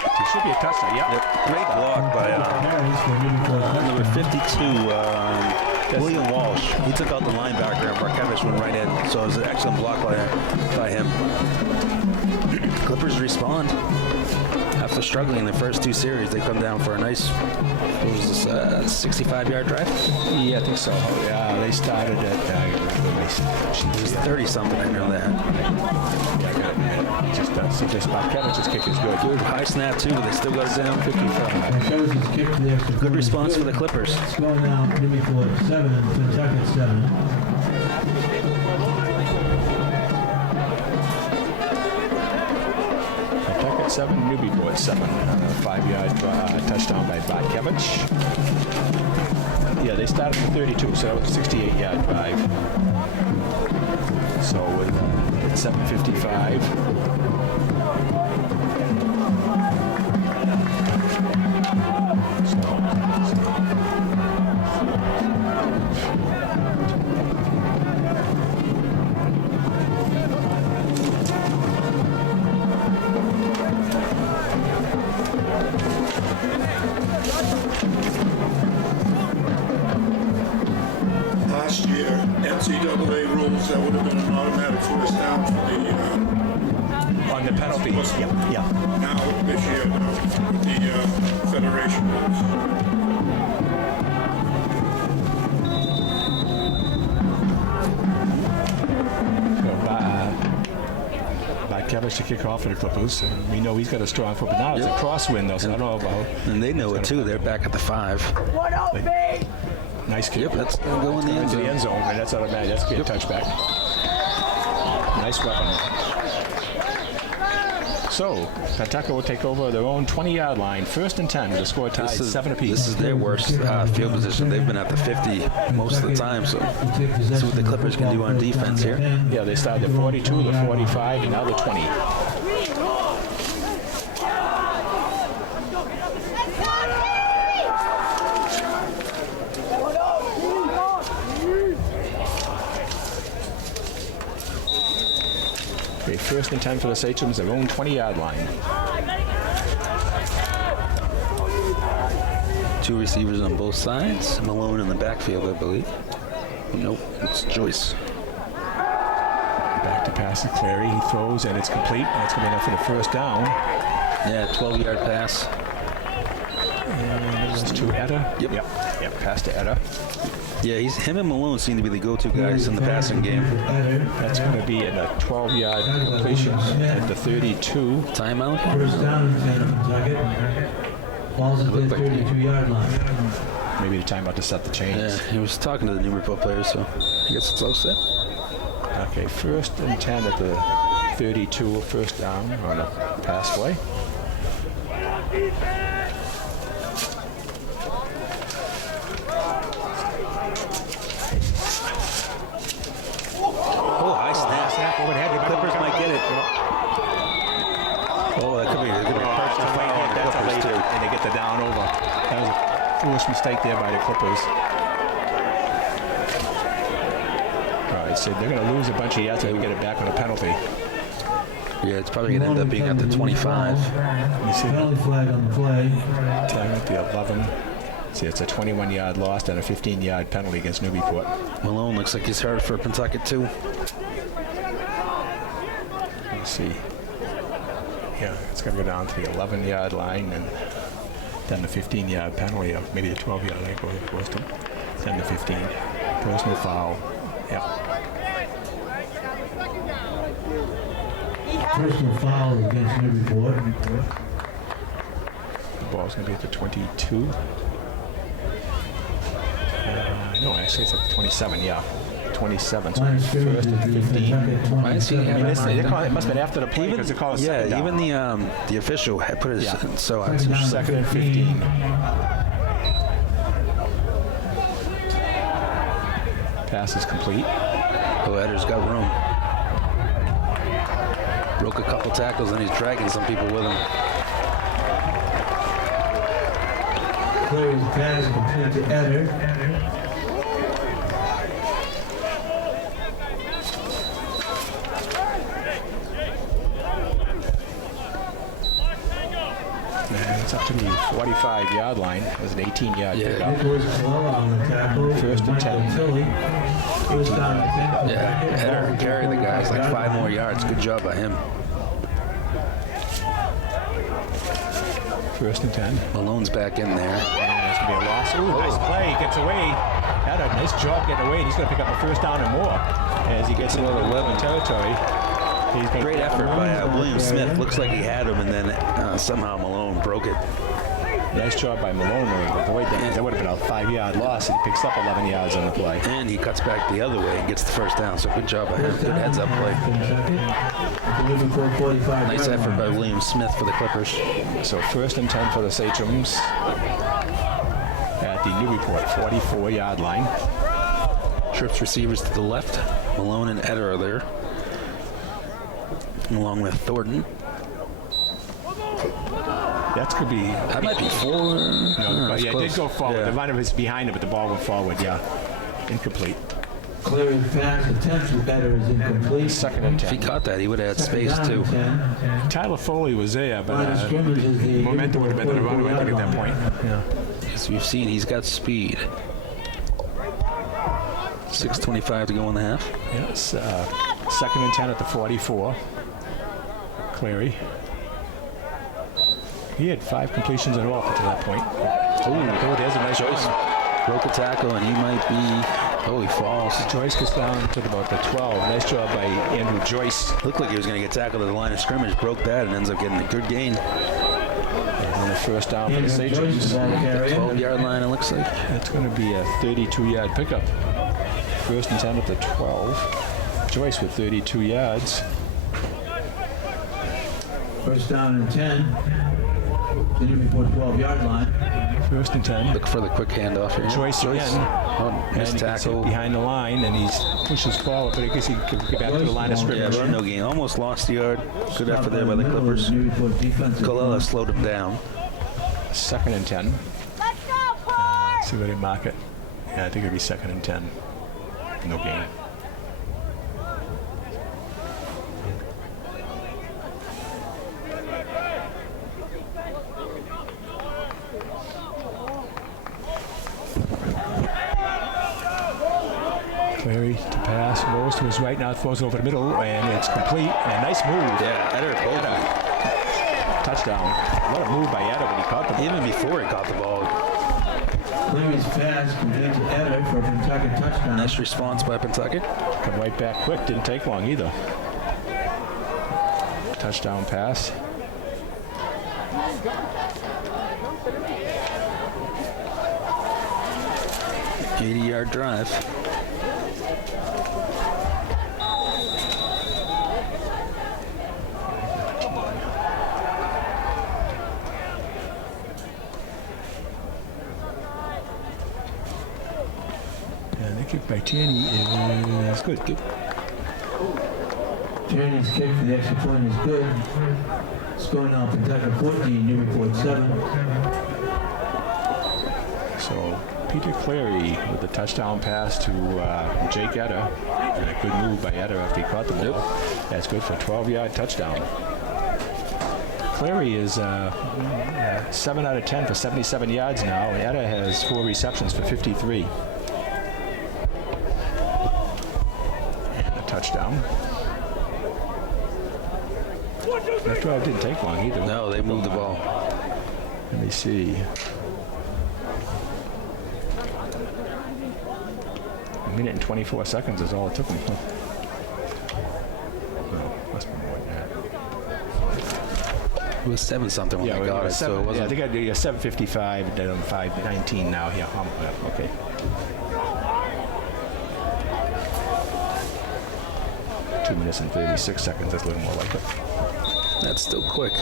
It should be a touchdown, yeah. Yep. Great block by Carries for Newburyport. number 52, William Walsh. He took out the linebacker, and Barkevich went right in. So it was an excellent block by him. Clippers respond. After struggling in the first 2 series, they come down for a nice, what was this, 65-yard drive? Yeah, I think so. Yeah, they started at, It was 30-something, I know that. yeah, I got it, man. Just Barkevich's kick is good. Good high snap, too. They still got it down. 55. Carries kick to the extra Good point. response for the Clippers. It's going now Newburyport 7, Pentucket 7. Pentucket 7, Newburyport 7. 5-yard touchdown by Barkevich. Yeah, they started from 32, so that was a 68-yard drive. So with 7:55. Last year, NCAA rules, that would have been an automatic first down for On the penalties. Yep. Yeah. now this year, with the federation rules. Mankiewicz to kick off for the Clippers. And we know he's got a strong foot, but now it's a crosswind, though, so I don't know about. And they know it too. They're back at the 5. One out, B. Nice kick. Yep, that's going to go in the end Into the zone. end zone, and that's automatic. That's a good touchback. Nice weapon. So, Pentucket will take over their own 20-yard line. 1st and 10. The score tied 7 apiece. This is their worst field position. They've been at the 50 most of the time. So, see what the Clippers can do on defense here. Yeah, they started the 42, the 45, and now the 20. Okay, 1st and 10 for the Sachems, their own 20-yard line. 2 receivers on both sides. Malone in the backfield, I believe. Nope, it's Joyce. Back to pass to Clary. He throws, and it's complete. That's going to be enough for the 1st down. Yeah, 12-yard pass. And it's to Etta. Yep, pass to Etta. Yeah, him and Malone seem to be the go-to guys in the passing game. That's going to be in a 12-yard completion at the 32. Timeout? First down and 10, Pentucket. Ball's at the 32-yard line. Maybe the timeout to set the chains. Yeah, he was talking to the Newburyport players, so I guess it's all set. Okay, 1st and 10 at the 32, 1st down on a pass play. Oh, high snap. Overhead. The Clippers might get it. Oh, that could be a personal foul on the Clippers, too. And they get the down over. That was a foolish mistake there by the Clippers. All right, so they're going to lose a bunch of yards and get it back on a penalty. Yeah, it's probably going to end up being at the 25. You see Penalty flag on the play. at the 11. See, it's a 21-yard loss and a 15-yard penalty against Newburyport. Malone looks like he's hurt for Pentucket, too. Let's see. Yeah, it's going to go down to the 11-yard line and then the 15-yard penalty, or maybe the 12-yard line goes to then the 15. Personal foul. Yeah. Personal foul against Newburyport. The ball's going to be at the 22. No, actually it's at the 27, yeah. 27, so Line of first scrimmage and is the 15. Pentucket Why is he 27. having- They call it must have been after the play because they call it second Yeah, down. even the official had put his so on. Second down. 2nd and 15. Pass is complete. Oh, Edder's got room. Broke a couple tackles and he's dragging some people with him. Clary's pass complete to Eder. And it's up to the 45-yard line. It was an 18-yard Yeah. pickup. Nicholas Slow on the tackle. First and 10. Tilly. First down and 10. Yeah, Eder can carry the guys like 5 more yards. Good job by him. 1st and 10. Malone's back in there. And it's going to be a loss. Ooh, nice play. He gets away. Had a nice job getting away. He's going to pick up a 1st down and more as he gets into the 11 territory. He's gonna Great effort by William Smith. Looks like he had him, and then somehow Malone broke it. Nice job by Malone to avoid that. That would have been a 5-yard loss. He picks up 11 yards on the play. And he cuts back the other way and gets the 1st down. So good job by him. Good heads-up play. Newburyport 45. Nice effort by William Smith for the Clippers. So 1st and 10 for the Sachems at the Newburyport 44-yard line. Trips receivers to the left. Malone and Eder are there, along with Thornton. That could be. That might be 4. But yeah, it did go forward. Yeah. The runner was behind it, but the ball went forward. Yeah, incomplete. Clary's pass attempt to Eder is incomplete. 2nd and If he 10. caught that, he would have had space Down too. 10. Tyler Foley was there, but Line of scrimmage is the momentum would have been to the runner, I think, at that point. As we've seen, he's got speed. 6:25 to go in the half. Yes, 2nd and 10 at the 44. Clary. He had 5 completions in all up to that point. Ooh, there's a nice Joyce run. broke a tackle, and he might be Oh, he falls. Joyce gets down to about the 12. Nice job by Andrew Joyce. Looked like he was going to get tackled at the line of scrimmage. Broke that and ends up getting a good gain. On the first down for the Joyce, Sages. ball carrier. 12-yard line, it looks like. It's going to be a 32-yard pickup. First and 10 at the 12. Joyce with 32 yards. First down and 10. The Newburyport 12-yard line. First and 10. Look for the quick handoff here. Joyce again. Oh, And missed he gets hit tackle. behind the line, and he pushes forward, but I guess he can get back to the line of Yeah, scrimmage. but no gain. Almost lost the yard. Good effort there by the Middle of Clippers. Newburyport defensive Colella line. slowed him down. Second and 10. Let's go, Port! See where they mark it. Yeah, I think it'll be second and 10. No gain. Clary to pass, rolls to his right, now throws over the middle, and it's complete. And nice move. Yeah, Eder Touchdown. What a move by Eder when he caught the ball. even before he caught the ball. Clary's pass complete to Eder for a Pentucket touchdown. Nice response by Pentucket. Come right back quick, didn't take long either. Touchdown pass. $80-yard drive. And the kick by Tierney is good. Tierney's kick for the extra point is good. Score now Pentucket 14, Newburyport 7. So Peter Clary with the touchdown pass to Jake Eder. And a good move by Eder after he caught the ball. That's good for a 12-yard touchdown. Clary is 7 out of 10 for 77 yards now. And Eder has 4 receptions for 53. And a touchdown. That drive didn't take long either. No, they moved the ball. Let me see. A minute and 24 seconds is all it took them. No, must be more than that. It was 7-something when they got it, so it wasn't. I think I did 7:55, then 5:19 now. Yeah, okay. Two minutes and 36 seconds. That's a little more like it. That's still quick.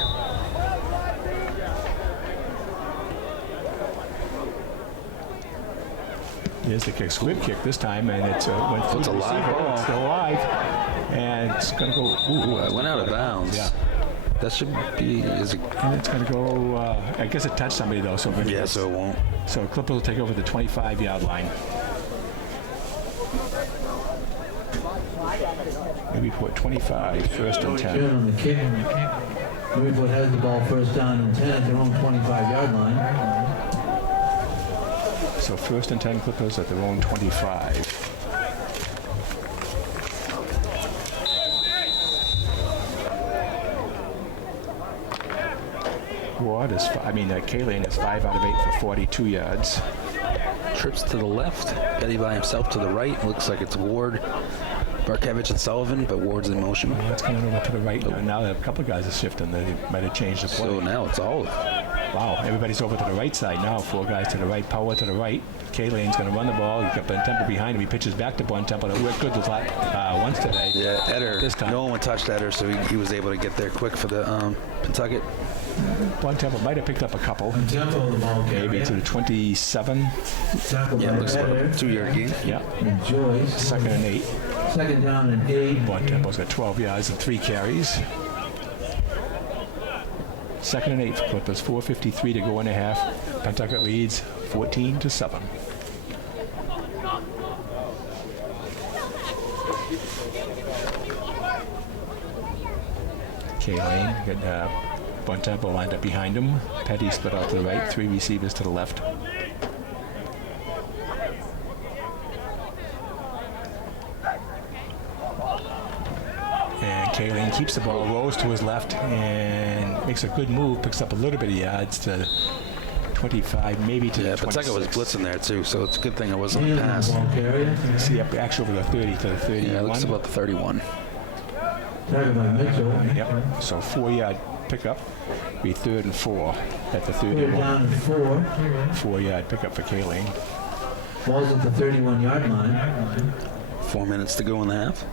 Here's the kick, squib kick this time, and it went through It's a the live receiver. ball. It's still alive, and it's going to go. Ooh, It went out of bounds. Yeah. That should be. Is it? And it's going to go. I guess it touched somebody though, so Yeah, so it won't. So Clipper will take over the 25-yard line. Maybe put 25, first and 10. Good on the kick. Newburyport has the ball first down and 10 at their own 25-yard line. So first and 10 Clippers at their own 25. Ward is, Kaylin is 5 out of 8 for 42 yards. Trips to the left. Petty by himself to the right. Looks like it's Ward, Barkevich, and Sullivan, but Ward's in motion. That's coming over to the right. Now a couple of guys are shifting. They might have changed the play. So now it's all. Wow, everybody's over to the right side now. 4 guys to the right, Power to the right. K-Lane's going to run the ball. He's got Bontempo behind him. He pitches back to Bontempo. It worked good once today. Yeah, Eder. This time. No one touched Eder, so he was able to get there quick for the Pentucket. Bontempo might have picked up a couple. Tempo the ball carrier. Maybe to the 27. Tackled Yeah, by looks like a Eder 2-yard gain. Yeah, and Joyce. second and 8. Second down and 8. Bontempo's got 12 yards and 3 carries. Second and 8 for Clippers. 4:53 to go in a half. Pentucket leads 14-7. K-Lane got Bontempo lined up behind him. Petty split out to the right. 3 receivers to the left. And Kaylin keeps the ball, rolls to his left, and makes a good move, picks up a little bit of yards to 25, maybe to Yeah, the Pentucket was 26. blitzing there too, so it's a good thing it wasn't a Field on pass. the ball carrier. See, up actually over the 30 to the 31. Yeah, it looks about the 31. Tackled by Mitchell. Yep. So 4-yard pickup. Be 3rd and 4 at the Third 31. down and 4. 4-yard pickup for Kaling. Ball's at the 31-yard line. 4 minutes to go in the half.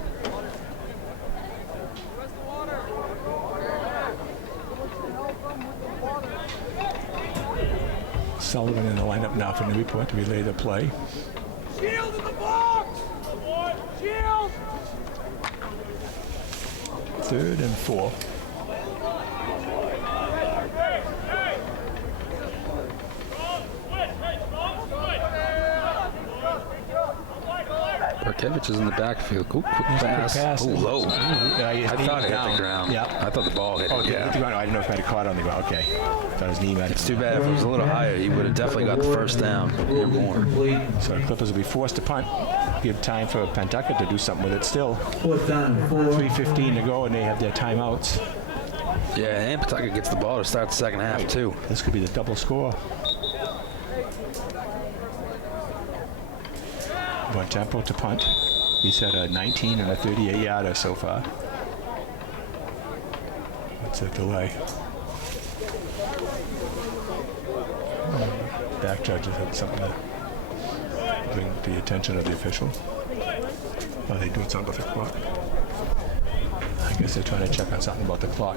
Sullivan in the lineup now for Newburyport to relay the play. Shield in the box! Shield! 3rd and 4. Barkevich is in the backfield. Quick pass. Pass. Oh, low. I I thought it hit the ground. Yeah. I thought the ball hit Oh, it. okay. Hit the Yeah. ground. I didn't know if I had caught on the ground. Okay. Thought his knee might. It's too bad if it was a little higher, he would have definitely got the first down or more. Complete. So the Clippers will be forced to punt. Give time for Pentucket to do something with it still. 4th down and 4. 3:15 to go, and they have their timeouts. Yeah, and Pentucket gets the ball to start the second half too. This could be the double score. But Temple to punt. He's had a 19 and a 38-yarder so far. What's the delay? Back judges had something to bring to the attention of the official. Oh, they doing something with the clock. I guess they're trying to check on something about the clock.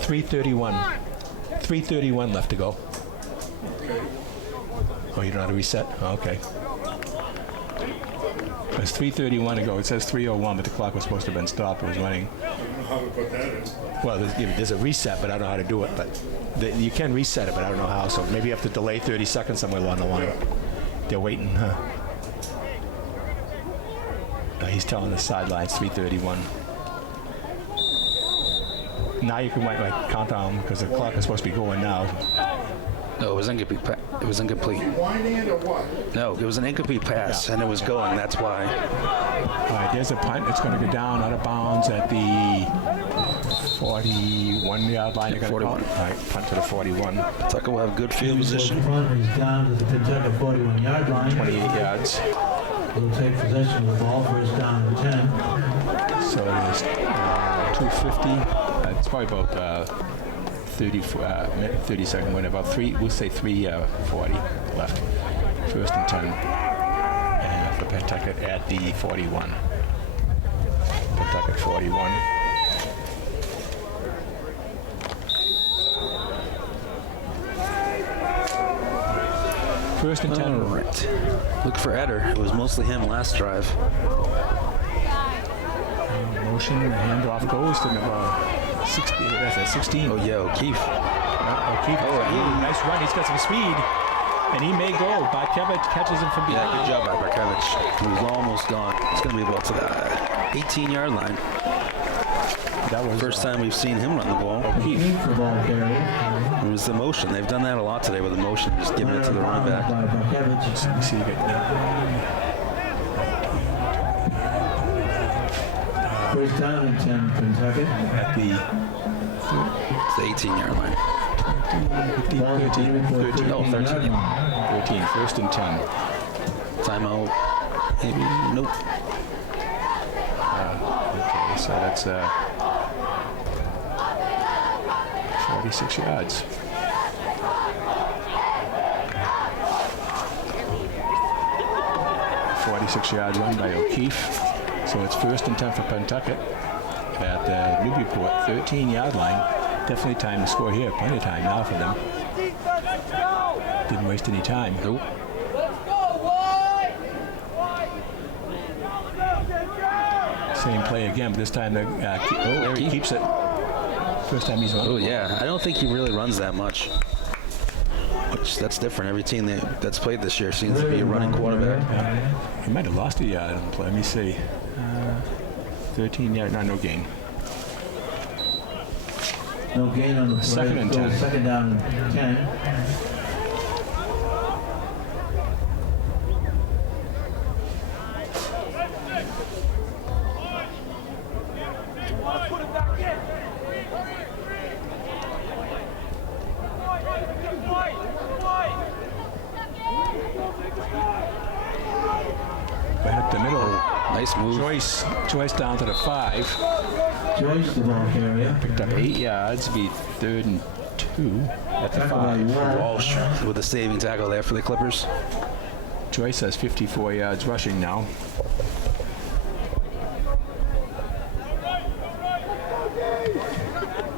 3:31 left to go. Oh, you don't know how to reset? Oh, okay. It's 3:31 to go. It says 3:01, but the clock was supposed to have been stopped. It was running. I don't know how to put that in. Well, there's a reset, but I don't know how to do it. But you can reset it, but I don't know how. So maybe you have to delay 30 seconds somewhere along the line. They're waiting, huh? He's telling the sidelines 3:31. Now you can might count on because the clock is supposed to be going now. No, it was incomplete. It was incomplete. Winding it or what? No, it was an incomplete pass, and it was going. That's why. All right, there's a punt. It's going to go down out of bounds at the 41-yard line. They're gonna 41. call it. All right, punt to the 41. Pentucket will have good field position. Front is down to the Pentucket 41-yard line. 28 yards. They'll take possession of the ball. First down and 10. So there's 250. It's probably about 30 second win. About we'll say 3:40 left. First and 10. And for Pentucket at the 41. Pentucket 41. First and 10. All right. Look for Eder. It was mostly him last drive. Motion, the handoff goes to number 16. That's at 16. Oh yeah, O'Keefe. O'Keefe. Nice run. He's got some speed. And he may go. Barkevich catches him from Yeah, behind. good job by Barkevich. He was almost gone. It's going to be about to the 18-yard line. That was First time we've seen him run the ball. O'Keefe. The ball carrier. It was the motion. They've done that a lot today with the motion, just giving it to the running back. By Barkevich. You see, you get First down and 10, Pentucket. at the It's the 18-yard line. 15, Ball at 13, the 13, Oh, 13. 13. 13, first and 10. Timeout. Maybe. Nope. Okay, so that's 46 yards. Yard run by O'Keefe. So it's first and 10 for Pentucket at the Newburyport 13-yard line. Definitely time to score here. Plenty of time now for them. Didn't waste any time. Nope. Same play again, but this time there he keeps it. First time he's run. Oh yeah, I don't think he really runs that much. Which that's different. Every team that's played this year seems to be a running quarterback. He might have lost a yard on the play. Let me see. 13 yard, no gain. No gain on the play. Second and 10. Second down and 10. Put it back. Nice move. Joyce down to the 5. Joyce, the ball carrier. Picked up 8 yards. Be 3rd and 2 at the Tackle by 5. Wall. Walsh with a saving tackle there for the Clippers. Joyce has 54 yards rushing now.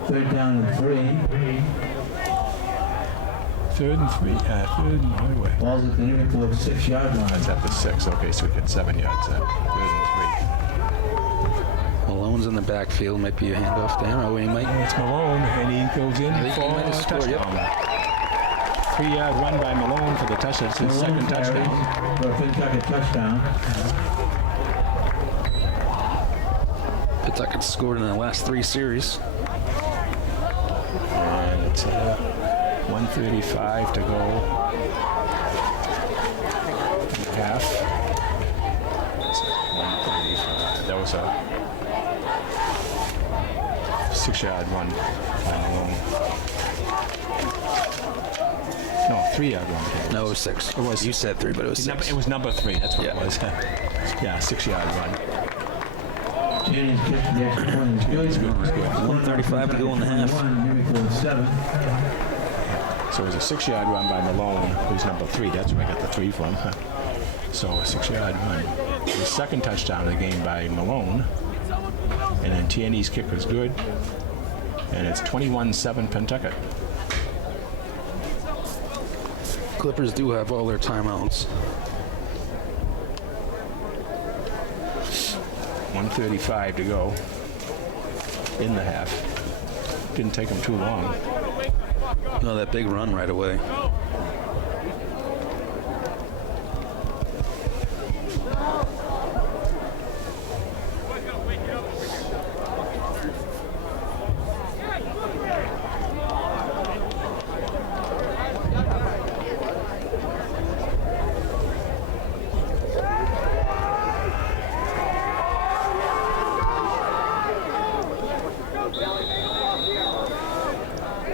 Third down and 3. 3rd and 3. 3rd and highway. Ball's at the Newburyport 6-yard line. That's at the 6. Okay, so we get 7 yards then. 3rd and 3. Malone's in the backfield. Might be a handoff to him. Oh, he might. It's Malone, and he goes in I think he for might have a scored, yep. touchdown. 3-yard run by Malone for the touchdown. It's his second touchdown. For a Pentucket touchdown. Pentucket scored in the last 3 series. And it's 1:35 to go. Half. It's 1:35. That was a 6-yard run by Malone. No, 3-yard run. No, it was 6. It was- You said 3, but it was 6. It was number 3. That's what Yeah. it was. Yeah, 6-yard run. Jennings gets the extra point. It's good. 1:35 to go in the half. Newburyport 7. So it was a 6-yard run by Malone, who's number 3. That's where I got the 3 from. So a 6-yard run. The second touchdown of the game by Malone. And then Tierney's kick was good. And it's 21-7 Pentucket. Clippers do have all their timeouts. 1:35 to go in the half. Didn't take them too long. No, that big run right away.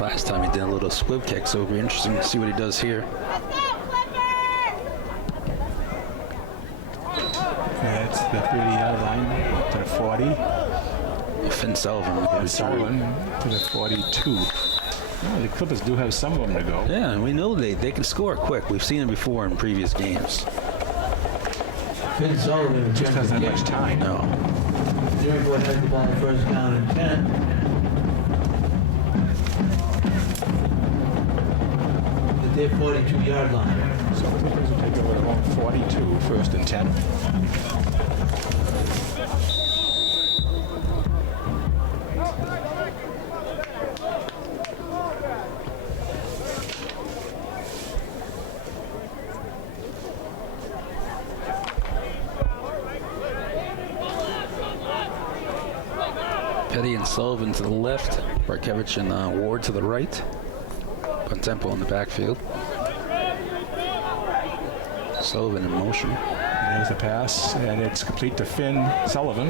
Last time he did a little squib kick, so it'll be interesting to see what he does here. That's the 30-yard line to the 40. Finn Sullivan. And Sullivan to the 42. Well, the Clippers do have some of them to go. Yeah, and we know they can score quick. We've seen it before in previous games. Finn Sullivan Just returns doesn't the have much kick. time. No. Newburyport has the ball first down and 10. At their 42-yard line. So the Clippers will take over the wrong 42, 1st and 10. Petty and Sullivan to the left. Barkevich and Ward to the right. Tempo in the backfield. Sullivan in motion. There's a pass, and it's complete to Finn Sullivan.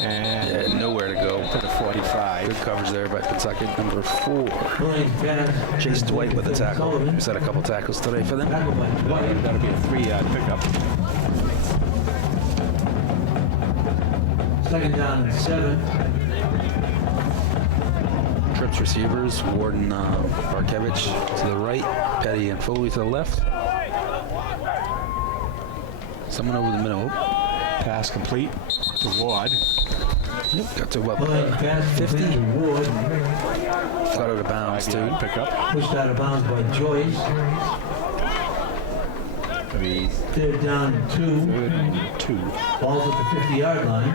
And Yeah, nowhere to go. to the 45. Good coverage there by Pentucket. Number 4. Throwing pass. Chase Dwight with a tackle. Sullivan. He's had a couple tackles today for them. Tackle by Dwight. That'll be a 3-yard pickup. Second down and 7. Trips receivers. Ward and Barkevich to the right. Petty and Foley to the left. Someone over the middle. Pass complete to Ward. Yep, got to about Throwing pass 50. to Ward. Got out of bounds too. 5-yard pickup. Pushed out of bounds by Joyce. That'll be Third down and 2. 3rd and 2. Ball's at the 50-yard line.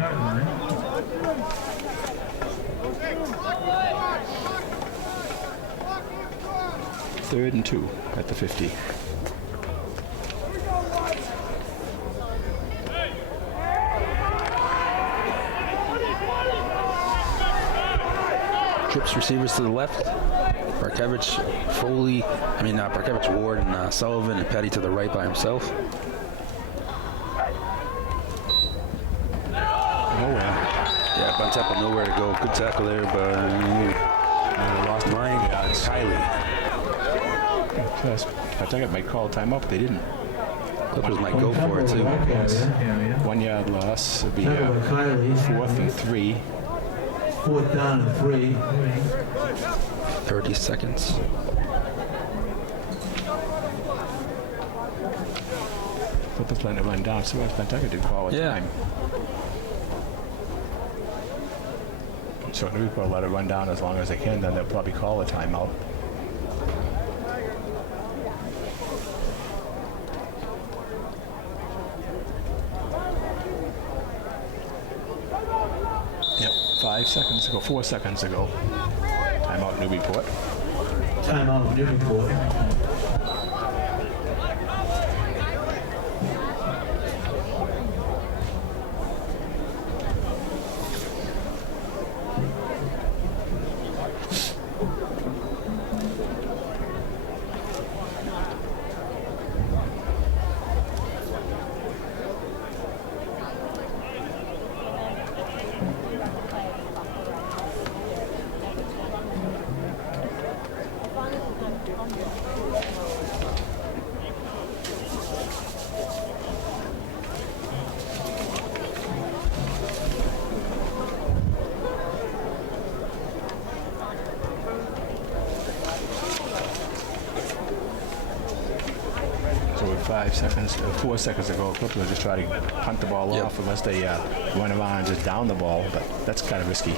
Third and 2 at the 50. Trips receivers to the left. Barkevich, Foley, Barkevich, Ward, and Sullivan, and Petty to the right by himself. Nowhere. Yeah, Bontempo nowhere to go. Good tackle there by Lost Ryan Kylie. I think I might call a timeout, but they didn't. Clippers might go for it too. 1 yard loss. It'll be Temple by Kylie. 4th and 3. 4th down and 3. 30 seconds. Clippers letting it run down. So Pentucket did call it time. So Newburyport let it run down as long as they can, then they'll probably call a timeout. Yep, 5 seconds ago, 4 seconds ago. Timeout Newburyport. Timeout Newburyport. So with 5 seconds, 4 seconds ago, Clippers will just try to punt the ball off unless they run around and just down the ball, but that's kind of risky.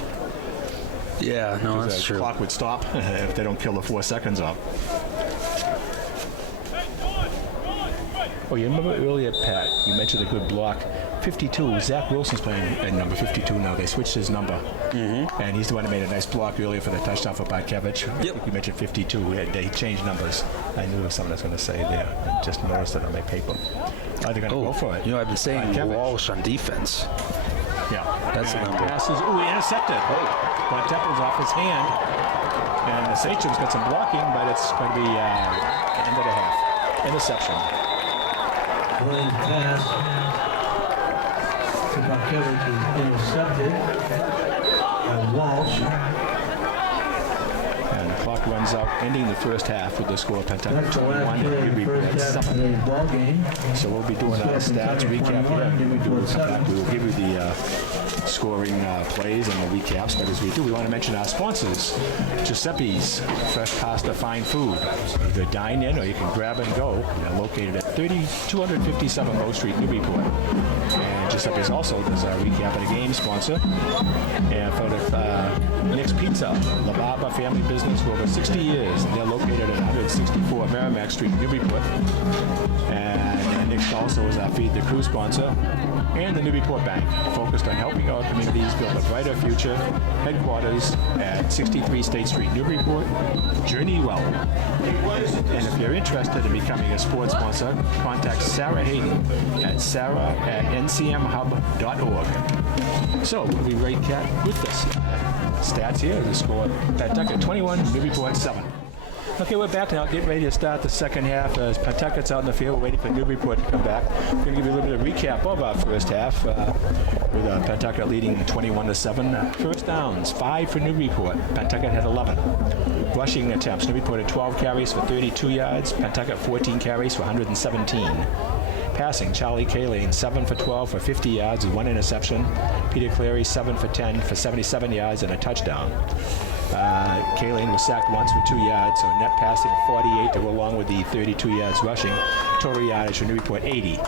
Yeah, no, that's The true. clock would stop if they don't kill the 4 seconds off. Oh, you remember earlier, Pat, you mentioned a good block. 52, Zach Wilson's playing at number 52 now. They switched his number. And he's the one that made a nice block earlier for the touchdown for Bartkevich. I think you mentioned 52. He changed numbers. I knew there was something I was going to say there. I just noticed it on my paper. Are they going to go for it? You know, I've been saying Bartkevich. Walsh on defense. Yeah. That's the number. Passes. Ooh, intercepted. But Temple's off his hand. And the Sachem's got some blocking, but it's going to be end of the half. Interception. Williams pass to Bartkevich is intercepted by Walsh. And the clock runs out, ending the first half with the score of Pentucket That's the 21 last and play of the Newburyport first half of 7. today's ball game. So we'll be doing our stats recap here. And when we do come back, we will give you the scoring plays and the recaps. But as we do, we want to mention our sponsors. Giuseppe's Fresh Pasta Fine Food. Either dine in or you can grab and go. They're located at 257 Bow Street, Newburyport. And Giuseppe's also does our recap of the game sponsor. And for the Nick's Pizza, La Barba family business for over 60 years. They're located at 164 Merrimack Street, Newburyport. And Nick's also is our Feed the Crew sponsor. And the Newburyport Bank, focused on helping our communities build a brighter future. Headquarters at 63 State Street, Newburyport. Journey well. And if you're interested in becoming a sports sponsor, contact Sarah Hayden at sarah@ncmhub.org. So we'll be right with this. Stats here, the score Pentucket 21, Newburyport 7. Okay, we're back now. Getting ready to start the second half as Pentucket's out in the field waiting for Newburyport to come back. We're going to give you a little bit of recap of our first half with Pentucket leading 21-7. First downs, 5 for Newburyport. Pentucket had 11. Rushing attempts, Newburyport had 12 carries for 32 yards. Pentucket 14 carries for 117. Passing, Charlie Kaline, 7 for 12 for 50 yards and 1 interception. Peter Cleary, 7 for 10 for 77 yards and a touchdown. Kaline was sacked once for 2 yards, so net passing of 48 to go along with the 32 yards rushing. Total yardage for Newburyport 80.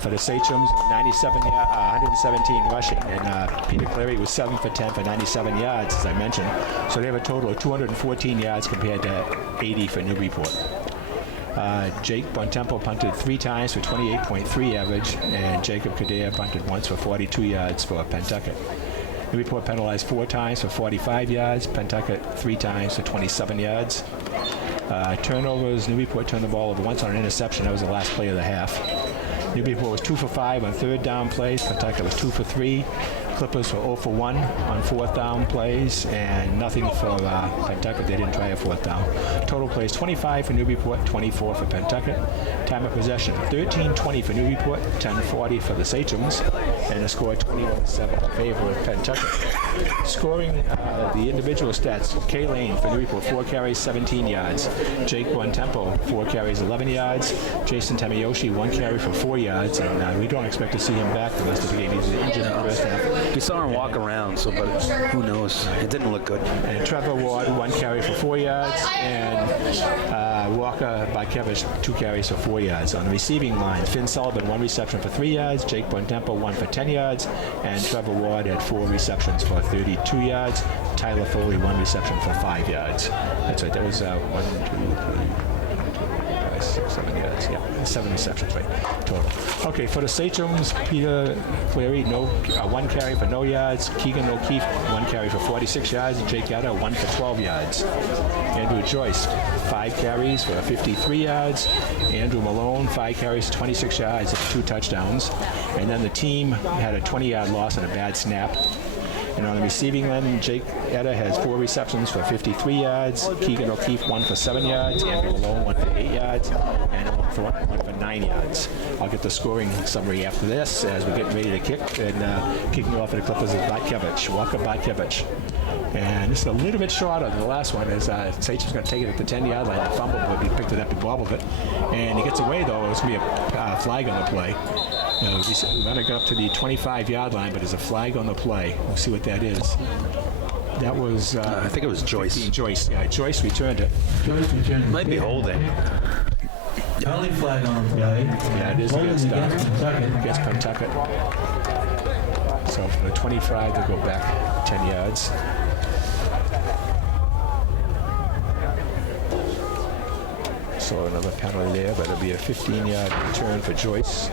For the Sachems, 117 rushing, and Peter Cleary was 7 for 10 for 97 yards, as I mentioned. So they have a total of 214 yards compared to 80 for Newburyport. Jake Bontempo punted 3 times for 28.3 average, and Jacob Kadea punted once for 42 yards for Pentucket. Newburyport penalized 4 times for 45 yards, Pentucket 3 times for 27 yards. Turnovers, Newburyport turned the ball over once on an interception. That was the last play of the half. Newburyport was 2 for 5 on third down plays. Pentucket was 2 for 3. Clippers were 0 for 1 on fourth down plays, and nothing for Pentucket. They didn't try a fourth down. Total plays 25 for Newburyport, 24 for Pentucket. Time of possession 13:20 for Newburyport, 10:40 for the Sachems, and the score 21-7 in favor of Pentucket. Scoring the individual stats: Kay Lane for Newburyport, 4 carries, 17 yards. Jake Buontempo, 4 carries, 11 yards. Jason Tamayoshi, 1 carry for 4 yards, and we don't expect to see him back the rest of the game. He's injured in the first half. We saw him walk around, so but who knows? It didn't look good. And Trevor Ward, 1 carry for 4 yards, and Walker Bakevich, 2 carries for 4 yards. On the receiving line, Finn Sullivan, 1 reception for 3 yards. Jake Buontempo, 1 for 10 yards, and Trevor Ward had 4 receptions for 32 yards. Tyler Foley, 1 reception for 5 yards. That's right. That was 1, 2, 3, 4, 5, 6, 7 yards. Yeah, 7 receptions, right, total. Okay, for the Sachems, Peter Cleary, 1 carry for no yards. Keegan O'Keefe, 1 carry for 46 yards. Jake Yetta, 1 for 12 yards. Andrew Joyce, 5 carries for 53 yards. Andrew Malone, 5 carries, 26 yards, 2 touchdowns. And then the team had a 20-yard loss on a bad snap. And on the receiving end, Jake Etta has 4 receptions for 53 yards. Keegan O'Keefe, 1 for 7 yards. Andrew Malone, 1 for 8 yards. And 1 for 9 yards. I'll get the scoring summary after this as we're getting ready to kick. And kicking off for the Clippers is Bakevich, Walker Bakevich. And this is a little bit shorter than the last one, as Sachen's going to take it at the 10-yard line. The fumble, but he picked it up and bobbled it. And he gets away, though. It's going to be a flag on the play. We're going to go up to the 25-yard line, but there's a flag on the play. We'll see what that is. That was... I think it was Joyce. 15, Joyce. Yeah, Joyce returned it. Joyce returned it. Might be holding. Penalty flag on the play. Yeah, it is Holding against Pentucket. So from the 25, they'll go back 10 yards. So another penalty there, but it'll be a 15-yard return for Joyce.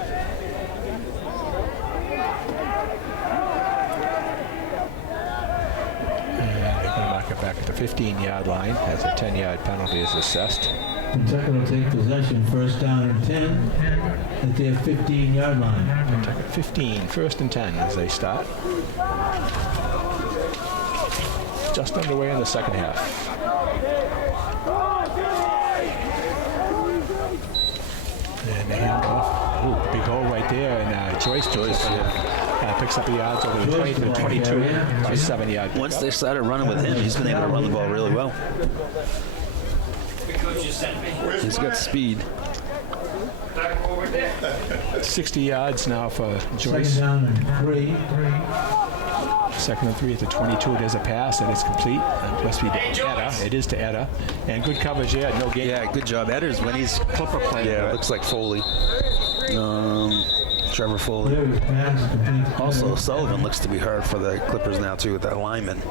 Back at the 15-yard line as a 10-yard penalty is assessed. Pentucket will take possession, first down and 10 at their 15-yard line. Pentucket 15, first and 10 as they start. Just underway in the second half. And the handoff. Ooh, big hole right there, and Joyce picks up the yards over the 20 to the 22 by 7-yard. Once they started running with him, he's been able to run the ball really well. He's got speed. 60 yards now for Joyce. Second down and 3. Second and 3 at the 22. There's a pass, and it's complete. It must be to Etta. It is to Etta. And good coverage there. No gain. Yeah, good job. Edder's when he's Clipper playing. Yeah, it looks like Foley. Trevor Foley. There was pass complete. Also, Sullivan looks to be hurt for the Clippers now, too, with that lineman.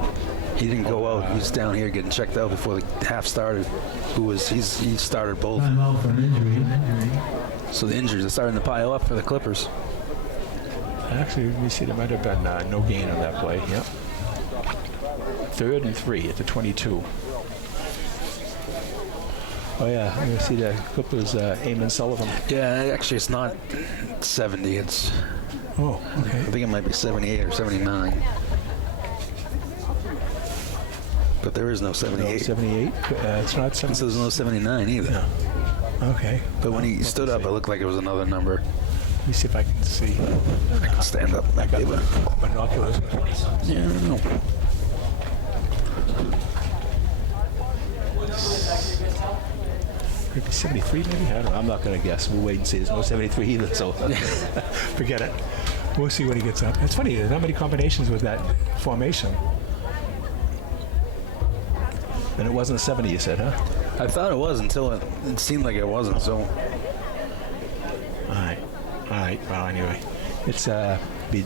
He didn't go out. He was down here getting checked out before the half started. He started both. Time out for an injury. So the injuries are starting to pile up for the Clippers. Actually, let me see. There might have been no gain on that play. Yep. 3rd and 3 at the 22. Oh, yeah. You see the Clippers, Eamon Sullivan. Yeah, actually, it's not 70. It's, Oh, okay. I think it might be 78 or 79. But there is no 78. 78? It's not 70. So there's no 79 either. No. Okay. But when he stood up, it looked like it was another number. Let me see if I can see. I can stand up. I got binoculars. Yeah, I don't know. Could be 73 maybe? I don't know. I'm not going to guess. We'll wait and see. There's no 73 either, so forget it. We'll see when he gets up. It's funny. There's not many combinations with that formation. And it wasn't 70, you said, huh? I thought it was until it seemed like it wasn't, so. All right. Well, anyway, it's be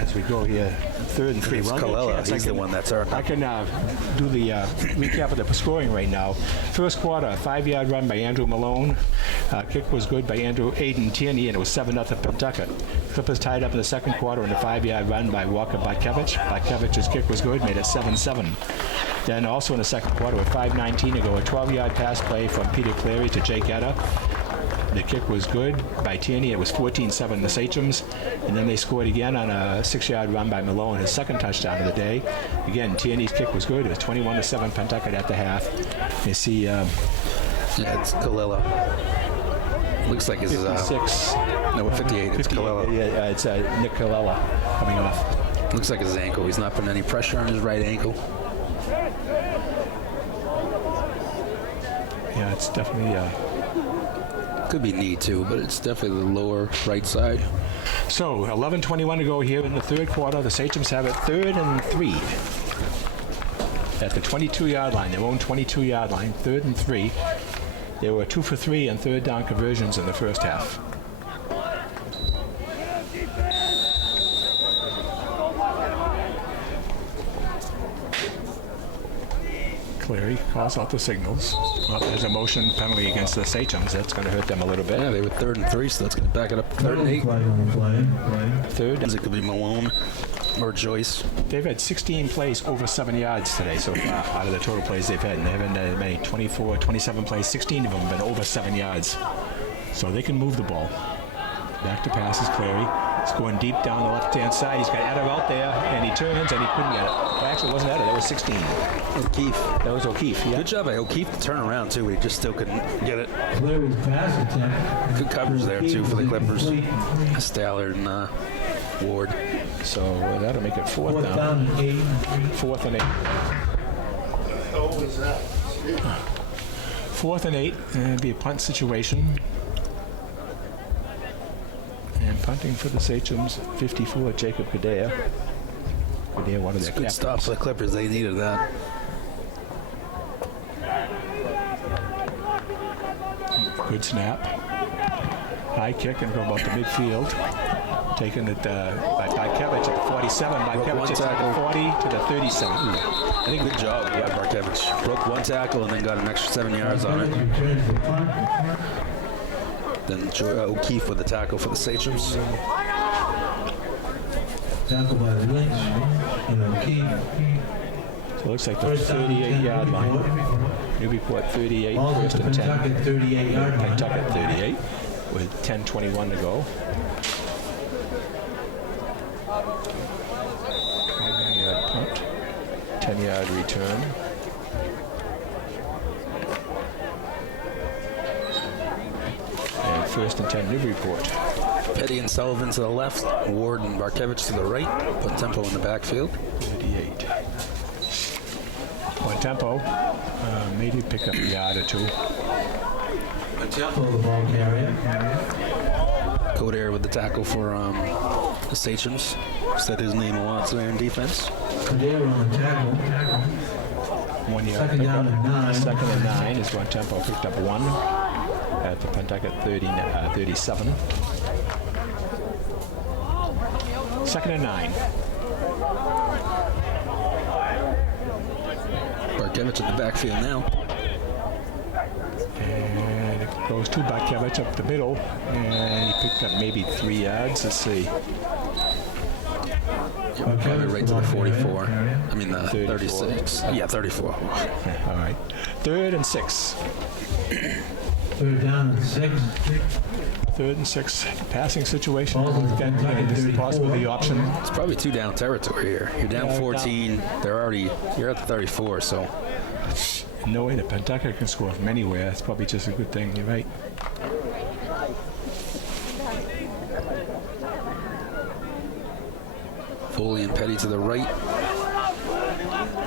as we go here, 3rd and 3. It's Colella. He's the one that's hurt. I can do the recap of the scoring right now. First quarter, a 5-yard run by Andrew Malone. Kick was good by Aiden Tierney, and it was 7-0 Pentucket. Clippers tied up in the second quarter in a 5-yard run by Walker Bakevich. Bakevich's kick was good, made it 7-7. Then also in the second quarter with 5:19 to go, a 12-yard pass play from Peter Cleary to Jake Etta. The kick was good by Tierney. It was 14-7 the Sachems. And then they scored again on a 6-yard run by Malone, his second touchdown of the day. Again, Tierney's kick was good. It was 21-7 Pentucket at the half. You see... Yeah, it's Kalila. Looks like it's 56. No, 58. It's Kalila. Yeah, it's Nick Kalila coming off. Looks like his ankle. He's not putting any pressure on his right ankle. Yeah, it's definitely... Could be knee too, but it's definitely the lower right side. So, 11:21 to go here in the third quarter. The Sachems have it 3rd and 3 at the 22-yard line, their own 22-yard line, 3rd and 3. They were 2 for 3 on third down conversions in the first half. Cleary calls out the signals. Well, there's a motion penalty against the Sachems. That's going to hurt them a little bit. Yeah, they were 3rd and 3, so that's going to back it up to 3rd and 8. Flag on the play. Third. It could be Malone or Joyce. They've had 16 plays over 7 yards today so far out of the total plays they've had. And they haven't had many, 24, 27 plays. 16 of them have been over 7 yards. So they can move the ball. Back to passes, Cleary. He's going deep down the left-hand side. He's got Eder out there, and he turns, and he couldn't get it. Well, actually, it wasn't Eder. That was 16. O'Keefe. That was O'Keefe, yeah. Good job by O'Keefe to turn around too. He just still couldn't get it. Cleary's pass attempt. Good coverage there too for the Clippers. Incomplete. Stallard and Ward. So that'll make it fourth Fourth down. down and 8. 4th and 8. How was that? 4th and 8, and it'd be a punt situation. And punting for the Sachems, 54, Jacob Kadea. Kadea, one of their Good captains. stuff for the Clippers. They needed that. Good snap. High kick and go about the midfield. Taken it by Barkevich at the 47. Barkevich at the 40 to the 37. I think good job, yeah, Barkevich. Broke one tackle and then got an extra 7 yards on it. Returns the punt. Then O'Keefe with the tackle for the Sachems. Tackle by Lynch and O'Keefe. So it looks like the First down, 38-yard 10, line. Newburyport 38, Ball's at first the and 10. Pentucket 38-yard line. Pentucket 38 with 10:21 to go. 20-yard punt, 10-yard return. And first and 10, Newburyport. Petty and Sullivan to the left. Ward and Barkevich to the right. Put tempo in the backfield. 38. On tempo, maybe pick up a yard or two. Tempo, the ball carrier. Coder with the tackle for the Sachems. Said his name a lot there in defense. Kadea on the tackle. 1 yard Second down pickup. and 9. Second and 9 is Ron Tempo picked up 1 at the Pentucket 37. Second and 9. Barkevich in the backfield now. And it goes to Barkevich up the middle, and he picked up maybe 3 yards. Let's see. Probably right to the 44. I mean the 34. 36. Yeah, 34. Yeah, all right. 3rd and 6. Third down and 6. 3rd and 6. Passing situation. Ball's in the Again, Pentucket this is 34. possibly the option. It's probably 2 down territory here. You're down Yeah, 14. You're at the 34, so No way the Pentucket can score from anywhere. That's probably just a good thing. You're right. Foley and Petty to the right.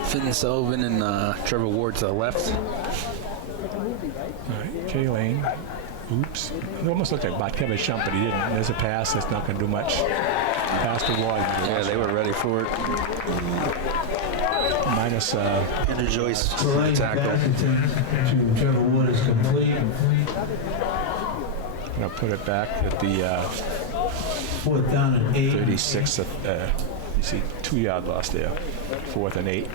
Finn Sullivan and Trevor Ward to the left. All right, Jay Lane. Oops. It almost looked like Barkevich jumped, but he didn't. There's a pass that's not going to do much. Pass to Ward. Yeah, they were ready for it. Minus Andrew Joyce to the Delaying tackle. pass attempt to Trevor Wood is complete. going to put it back at the Fourth down and 8. 36. You see 2 yard loss there. 4th and 8.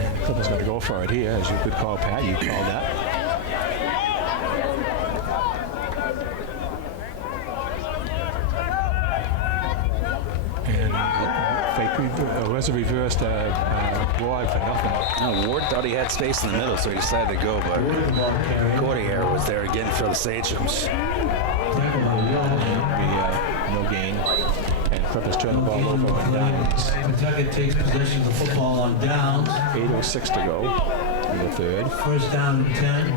And the Clippers going to go for it here, as you could call Pat. You call that. was a reversed Ward for nothing. No, Ward thought he had space in the middle, so he decided to go, but Cordier was there again for the Sachems. No gain. And Clippers turn the ball over on downs. Pentucket takes possession of the football on downs. 8:06 to go in the third. First down and 10.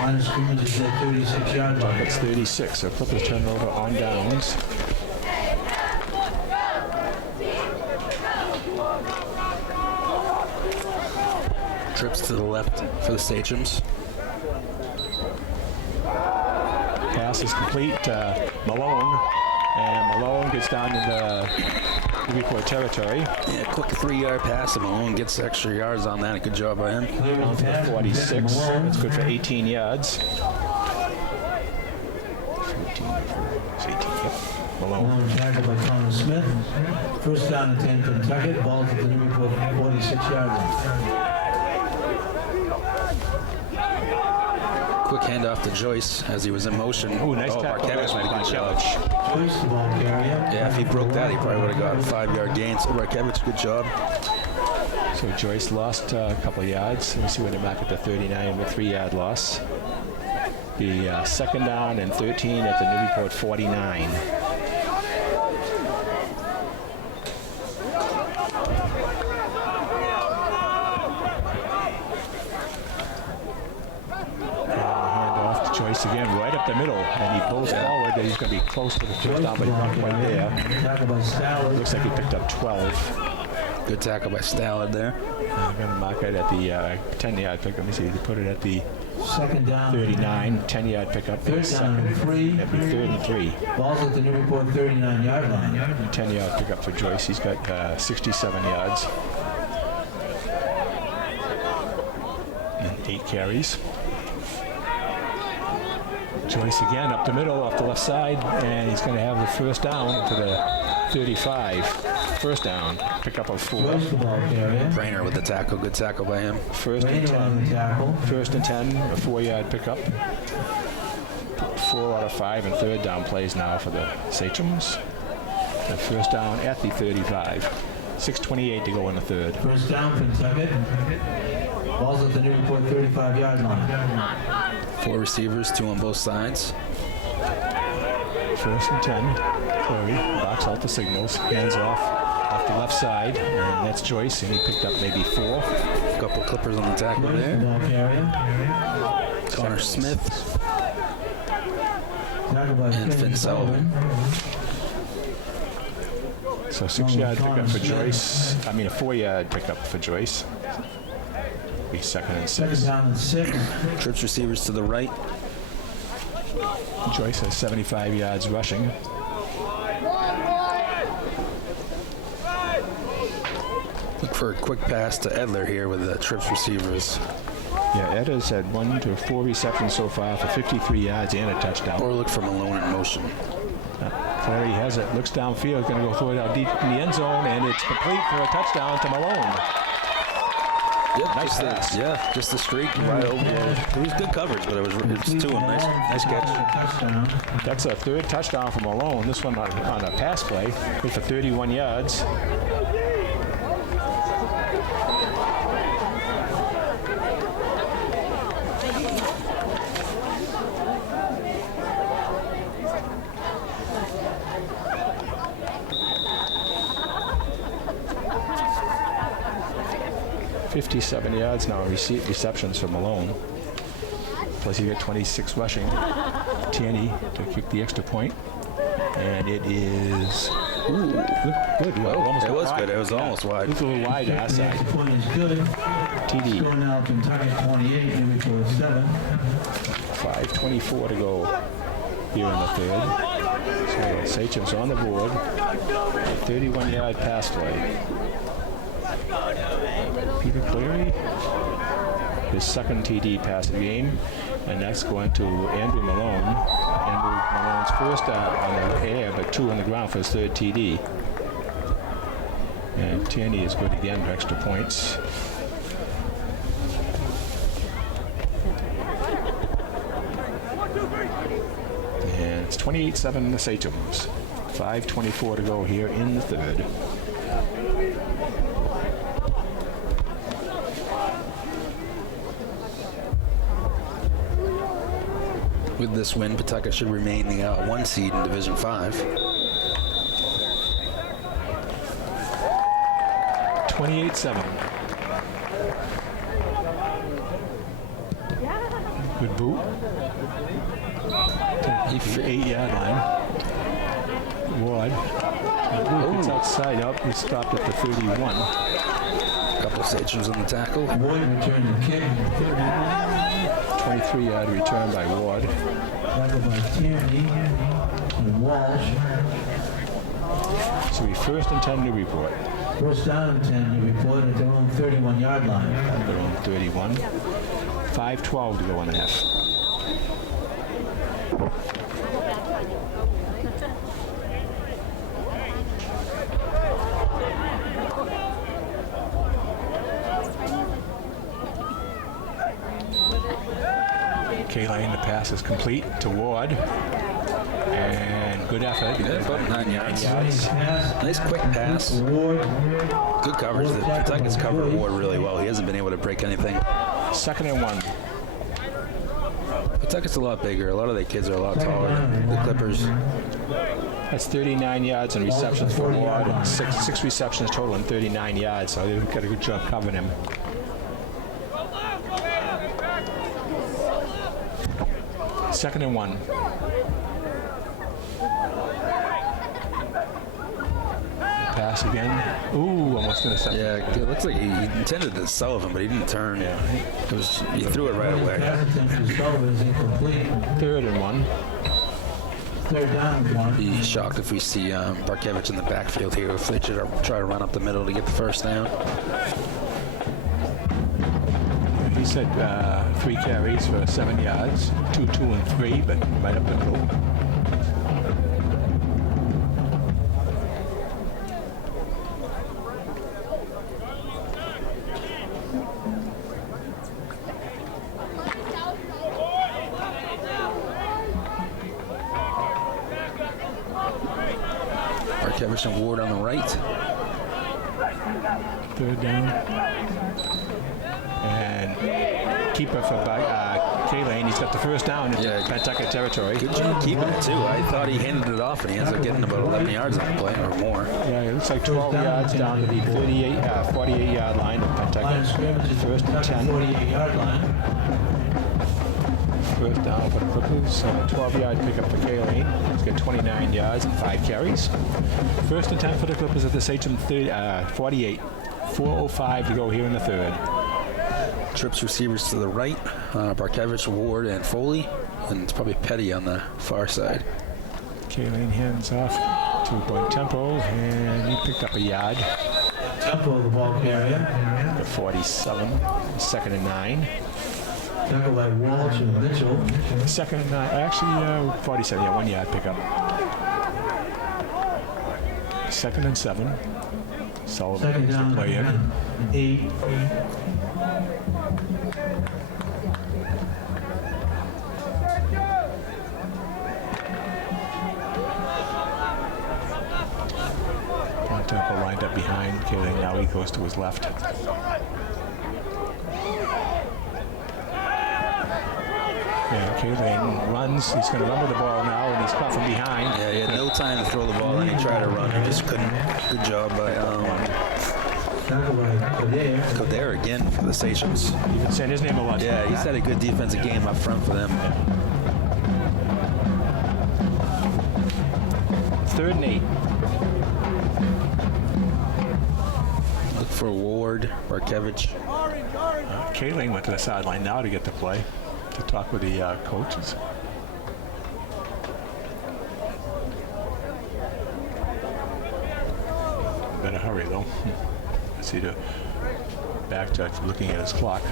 Line of scrimmage is at 36-yard line. It's 36, so Clippers turn it over on downs. Trips to the left for the Sachems. Pass is complete. Malone. And Malone gets down into Newburyport territory. Yeah, quick 3-yard pass, and Malone gets extra yards on that. A good job by him. Down to the 46. That's good for 18 yards. 18, yep. Malone. Tackled by Thomas Smith. First down and 10 Pentucket. Ball to the Newburyport 46-yard line. Quick handoff to Joyce as he was in motion. Ooh, nice tackle. Markevich made a good job. Joyce, the ball carrier. Yeah, if he broke that, he probably would have got a 5-yard gain. So Markevich, good job. So Joyce lost a couple of yards. Let me see when they mark at the 39 with 3-yard loss. The second down and 13 at the Newburyport 49. Joyce again, right up the middle, and he pulls forward. He's going to be close to the first down, but he's not quite there. Looks like he picked up 12. Good tackle by Stallard there. I'm going to mark it at the 10-yard pickup. Let me see, they put it at the second down 39, 10-yard pickup. Third down and 3. That'd be 3rd and 3. Ball's at the Newburyport 39-yard line. 10-yard pickup for Joyce. He's got 67 yards. And 8 carries. Joyce again up the middle, off the left side, and he's going to have the first down to the 35. First down, pickup of 4. Joyce, the ball carrier. Brainer with the tackle, good tackle by him. First and 10. First and 10, a 4-yard pickup. 4 out of 5 and third down plays now for the Sachems. The first down at the 35. 6:28 to go in the third. First down, Pentucket. Ball's at the Newburyport 35-yard line. 4 receivers, 2 on both sides. First and 10. Clary backs out the signals, hands off the left side, and that's Joyce, and he picked up maybe 4. A couple Clippers on the tackle there. Ball carrier. Connor Smith. Tackled by And Finn Sullivan. So 6-yard pickup for Joyce. I mean a 4-yard pickup for Joyce. Be second and 6. Second down and 6. Trips receivers to the right. Joyce has 75 yards rushing. Look for a quick pass to Edler here with the trips receivers. Yeah, Ed has had 1 to 4 receptions so far for 53 yards and a touchdown. Or look for Malone in motion. Clary has it, looks downfield, going to go throw it out deep in the end zone, and it's complete for a touchdown to Malone. Yep, Nice pass. just the streak right over. It was good coverage, but it was to him. Nice catch. That's a 3rd touchdown for Malone. This one on a pass play, good for 31 yards. $57 yards now receptions for Malone. Plus he got 26 rushing. Tierney to kick the extra point. And it is good. Well, almost it was wide. good. It was almost wide. It's a little wide on that The side. extra point is good. TD. Score now Pentucket 28, Newburyport 7. 5:24 to go here in the third. So Sachem's on the board. 31-yard pass play. Peter Cleary, his second TD pass of the game, and that's going to Andrew Malone. Andrew Malone's first on the air, but 2 on the ground for his 3rd TD. And Tierney is good again for extra points. And it's 28-7 the Sachems. 5:24 to go here in the third. With this win, Pentucket should remain the 1 seed in Division 5. 28-7. Good boot. To the 8-yard line. Ward. It's outside up. He stopped at the 31. Couple of Sachems on the tackle. Ward returned the kick. 23-yard return by Ward. Tackle by Tierney and Walsh. So we first and 10 Newburyport. First down and 10, Newburyport at their own 31-yard line. Their own 31. 5:12 to go in the half. K-Lane, the pass is complete to Ward. And good effort. Yeah, about 9 yards. Pass. Nice quick pass. Ward. Good coverage. The Pentucket's covered Ward really well. He hasn't been able to break anything. 2nd and 1. Pentucket's a lot bigger. A lot of their kids are a lot taller than the Clippers. That's 39 yards and receptions for Ward. And six receptions total and 39 yards. So they've got a good job covering him. 2nd and 1. Pass again. Ooh, almost intercepted. Yeah, it looks like he intended to Sullivan, but he didn't turn. Yeah, he threw it right away. Pass attempt to Sullivan is incomplete. 3rd and 1. 3rd down and 1. Be shocked if we see Barkevich in the backfield here if they try to run up the middle to get the first down. He said 3 carries for 7 yards. 2, 2, and 3, but right up the middle. Barkevich and Ward on the right. 3rd down. And keeper for K-Lane. He's got the first down in Pentucket territory. Good job keeping it, too. I thought he handed it off, and he ends up getting about 11 yards on the play or more. Yeah, it looks like 12 yards down to the 48-yard line of Line of Pentucket. scrimmage is First and 10. 48-yard line. First down for the Clippers. 12-yard pickup for K-Lane. He's got 29 yards and 5 carries. First and 10 for the Clippers at the Sachem 48. 4:05 to go here in the 3rd. Trips receivers to the right. Barkevich, Ward, and Foley. And it's probably Petty on the far side. K-Lane hands off to Bontempo, and he picked up a yard. Tempo, the ball carrier. The 47. 2nd and 9. Tackle by Walsh and Mitchell. 2nd and 9. Actually, 47. Yeah, 1 yard pickup. 2nd and 7. Sullivan Second is the down play in. and 8. Bontempo lined up behind K-Lane. Now he goes to his left. Yeah, K-Lane runs. He's going to run with the ball now, and he's caught from behind. Yeah, he had no time to throw the ball, and he tried to run. He just couldn't. Good job by Tackle by Kader. Coder again for the Sachems. You've been saying his name a lot. Yeah, he's had a good defensive game up front for them. 3rd and 8. Look for Ward, Barkevich. K-Lane went to the sideline now to get the play, to talk with the coaches. Better hurry, though. I see the back judge looking at his clock.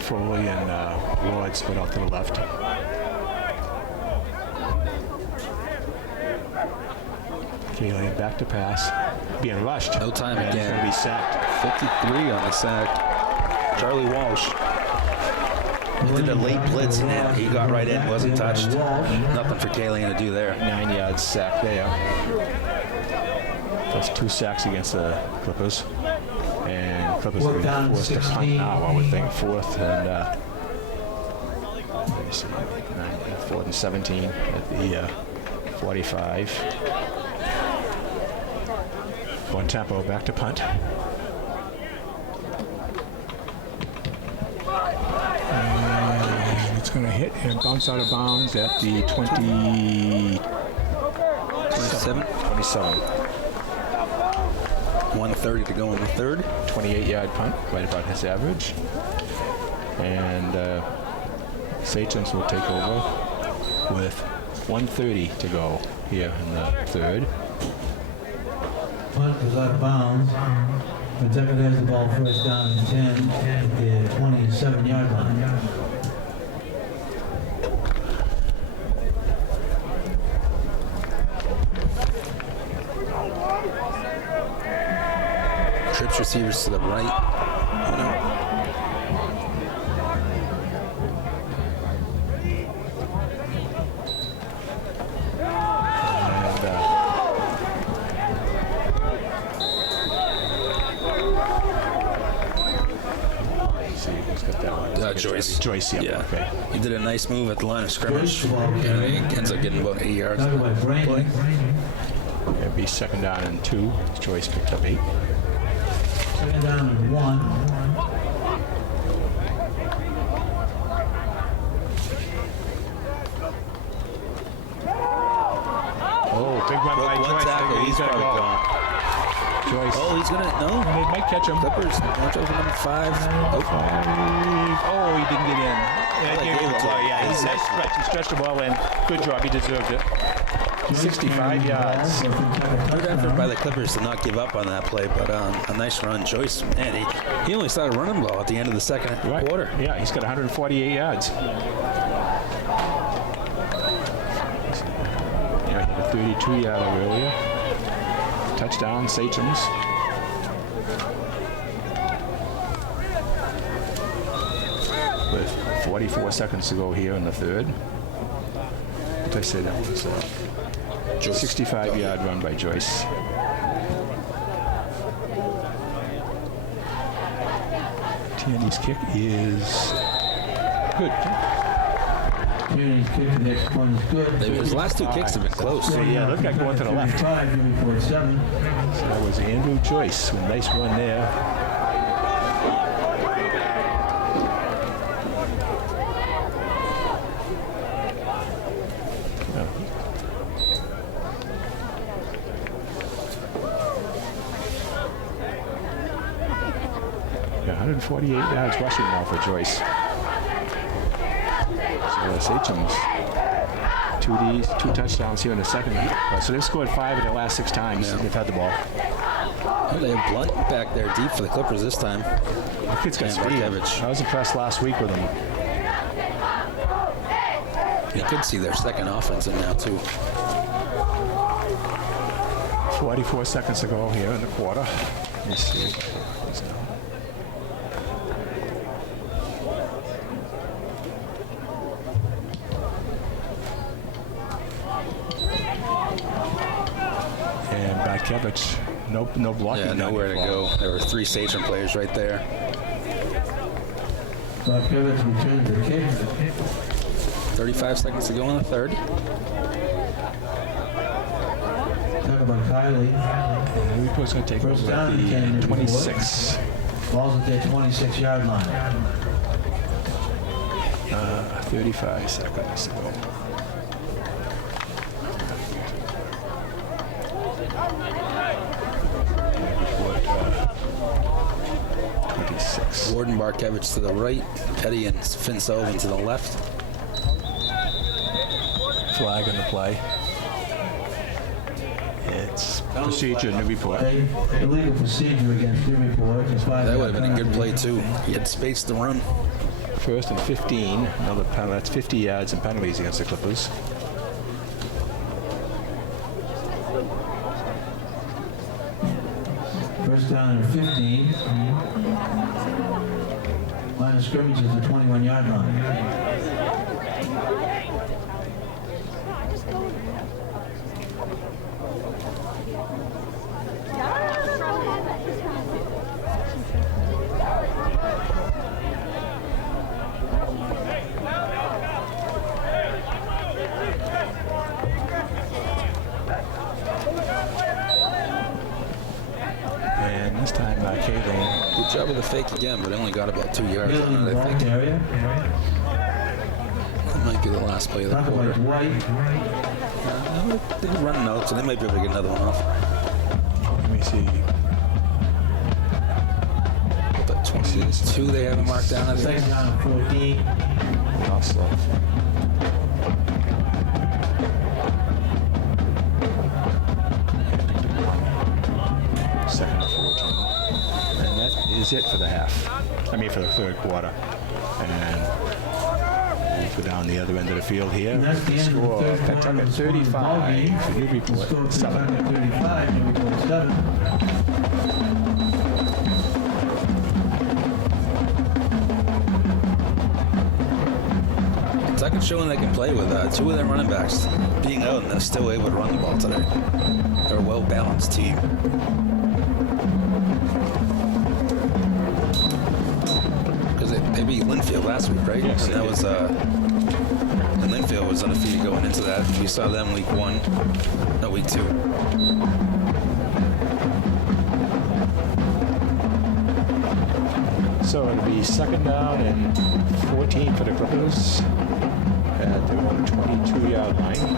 Foley and Ward split off to the left. K-Lane back to pass. Being rushed. No time and again. He's going to be sacked. 53 on the sack. Charlie Walsh. He did a late blitz, and he got right in, wasn't touched. Nothing for K-Lane to do there. 9 yards sack there. That's 2 sacks against the Clippers. And Clippers are Fourth going down, to force the punt 16. now, I would think. Fourth and, let me see, 4th and 17 at the 45. One tempo, back to punt. And it's going to hit and bounce out of bounds at the 27. 1:30 to go in the third. 28-yard punt, right about his average. And Satans will take over with 1:30 to go here in the third. Punt was out of bounds. Pentucket has the ball first down and 10 at the 27-yard line. Trips receivers to the right. Joyce. Joyce, yeah. Okay. He did a nice move at the line of scrimmage. Joyce, well, And he ends up getting about 8 yards. Talking about Brandon. It'll be 2nd down and 2. Joyce picked up 8. 2nd down and 1. Oh, big run by One Joyce. tackle, he's gonna probably go. gone. Joyce. Oh, he's gonna They might catch him. Clippers. Watch over number 5. Oh, he didn't get in. they gave it to him. Yeah, he's nice stretch. He stretched the ball in. Good job. He deserved it. 65 yards. Good effort by the Clippers to not give up on that play, but a nice run. Joyce, man, he only started running ball at the end of the second quarter. Yeah, he's got 148 yards. Yeah, he had a 32-yarder earlier. Touchdown, Sachems. With 44 seconds to go here in the third. What did I say that was? 65-yard run by Joyce. Tandy's kick is good. Tandy's kick, the next one is good. His last 2 kicks have been close. Yeah, look like going to the left. 35, Newburyport 7. So that was Andrew Joyce. A nice run there. Yeah, 148 yards rushing now for Joyce. So Satchem's 2 touchdowns here in the second. So they've scored 5 in the last 6 times they've had the ball. Well, they have Blunt back there deep for the Clippers this time. The kid's got And speed. Bartkevich. I was impressed last week with him. You could see their second offense in now, too. 44 seconds to go here in the quarter. Let me see. And Bartkevich, no blocking. Yeah, nowhere to go. There were 3 Sachem players right there. Bartkevich returns the kick. 35 seconds to go in the third. Talk about Kylie. Newburyport's going to take First over down, at 10, the 26. Ball's at their 26-yard line. 35 seconds to go. Warden Bartkevich to the right. Petty and Finn Sullivan to the left. Flag in the play. It's procedure Newburyport. Illegal procedure against Newburyport. That would have been a good play, too. He had space to run. 1st and 15. Another penalty. That's 50 yards and penalties against the Clippers. First down and 15. Line of scrimmage is the 21-yard line. Good job with the fake again, but only got about 2 yards Middle on in it, the I ball think. area. That might be the last play of the Tackled by quarter. Dwight. They're running out, so they might be able to get another one off. Let me see. But 22 they haven't marked down, I think. Second down and 14. Also. Second and 14. And that is it for the half. I mean, for the third quarter. And we go down the other end of the field here. And that's the end of the Score third quarter. Pentucket 35 for Newburyport Score 7. 35, Newburyport 7. Pentucket showing they can play with 2 of their running backs being out, and they're still able to run the ball today. They're a well-balanced team. Because they beat Linfield last week, right? Yes, and that they was and Linfield was undefeated going into that. We saw them week 1, no, week 2. So it'll be second down and 14 for the Clippers at their own 22-yard line.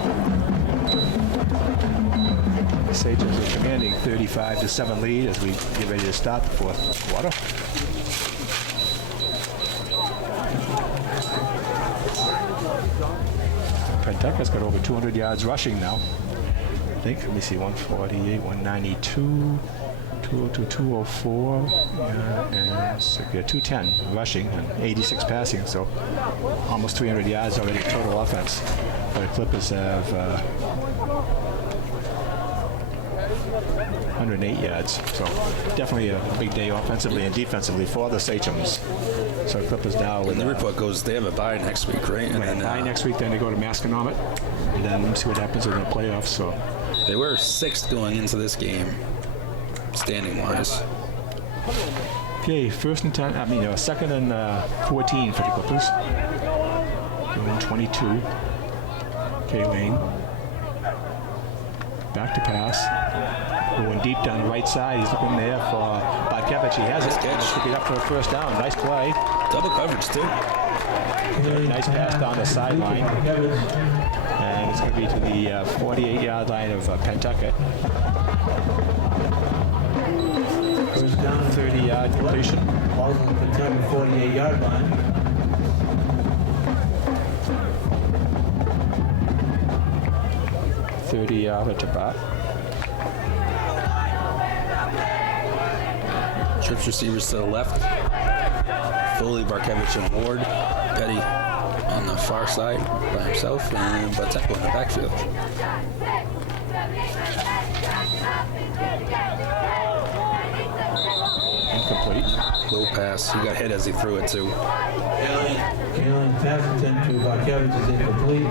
The Sages are commanding 35-7 lead as we get ready to start the fourth quarter. Pentucket's got over 200 yards rushing now. I think, let me see, 148, 192. 202, 204, and so 210 rushing and 86 passing, so almost 300 yards already total offense. But the Clippers have 108 yards, so definitely a big day offensively and defensively for the Sachems. So Clippers now with And the report goes they have a bye next week, right? And then bye next week, then they go to Masconomet, and then see what happens in the playoffs. So they were 6th going into this game, standing wise. okay, first and 10. I mean, second and 14 for the Clippers. Going 22. Okay, Lane. Back to pass. Going deep down the right side. He's looking there for Bodkevich. He has it. catch. Took it up for a first down. Nice play. Double coverage too. Nice pass down the sideline. And it's going to be to the 48-yard line of Pentucket. First down and 30-yard completion. Ball's on the Pentucket 48-yard line. $30 to bat. Trips receivers to the left. Foley, Barkevich, and Ward. Petty on the far side by himself, and Batempo in the backfield. Incomplete. Low pass. He got hit as he threw it too. Alien pass attempt to Barkevich is incomplete.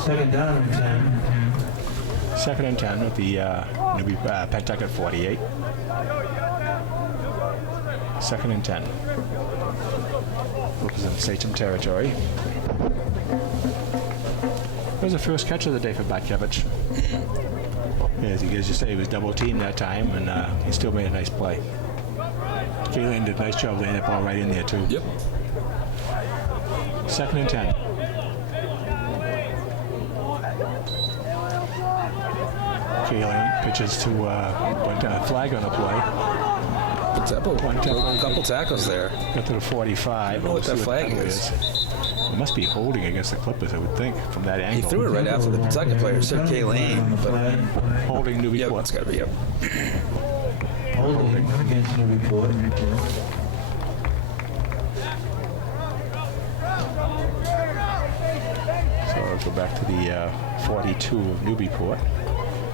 Second down and 10. Second and 10 with the Pentucket 48. Second and 10. Looks in Sachem territory. There's the first catch of the day for Bodkevich. As you say, he was double teamed that time, and he still made a nice play. Kaylan did a nice job laying that ball right in there, too. Yep. Second and 10. Kaylan pitches to flag on the play. Batempo. One tackle. A couple tackles there. Got to the 45. I don't know what We'll that see flag penalty is. It must be holding against the Clippers, I would think, from that angle. He threw it right after the Pentucket player, said K Lane, but Holding yeah, Newburyport. it's got to be up. Holding against Newburyport. So I'll go back to the 42 of Newburyport,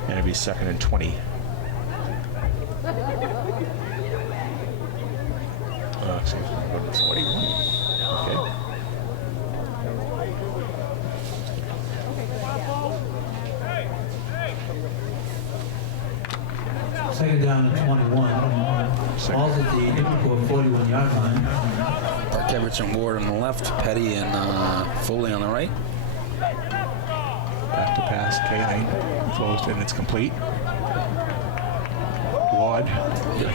and it'll be second and 20. Excuse me, go to 41. Okay. Second down and 21. Ball's at the Newburyport 41-yard line. Barkevich and Ward on the left, Petty and Foley on the right. Back to pass, K9. Closed, and it's complete. Ward. I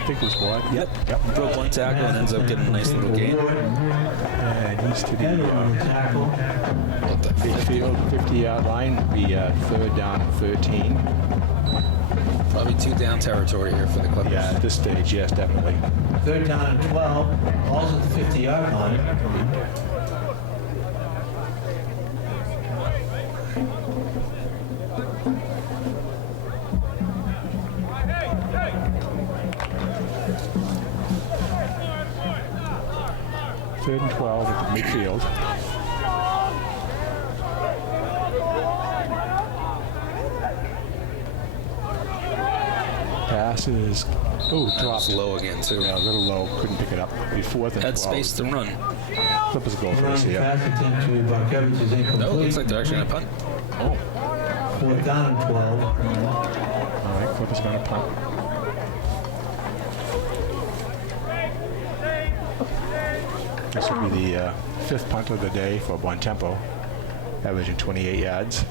think it was Ward. Yep. Broke one tackle and ends up getting a nice little gain. And he's to Header on the the tackle. midfield, 50-yard line. Will be third down and 13. Probably 2 down territory here for the Clippers. Yeah, at this stage, yes, definitely. Third down and 12. Ball's at the 50-yard line. Third and 12 at the midfield. Pass is, dropped. Low again, too. Yeah, a little low. Couldn't pick it up. Be fourth and Had 12. space to run. Clippers go Run first here. pass attempt to Barkevich is incomplete. No, looks like they're actually going to punt. Oh, Fourth down and 12. all right. Clippers going to punt. This will be the fifth punt of the day for Bontempo, averaging 28 yards.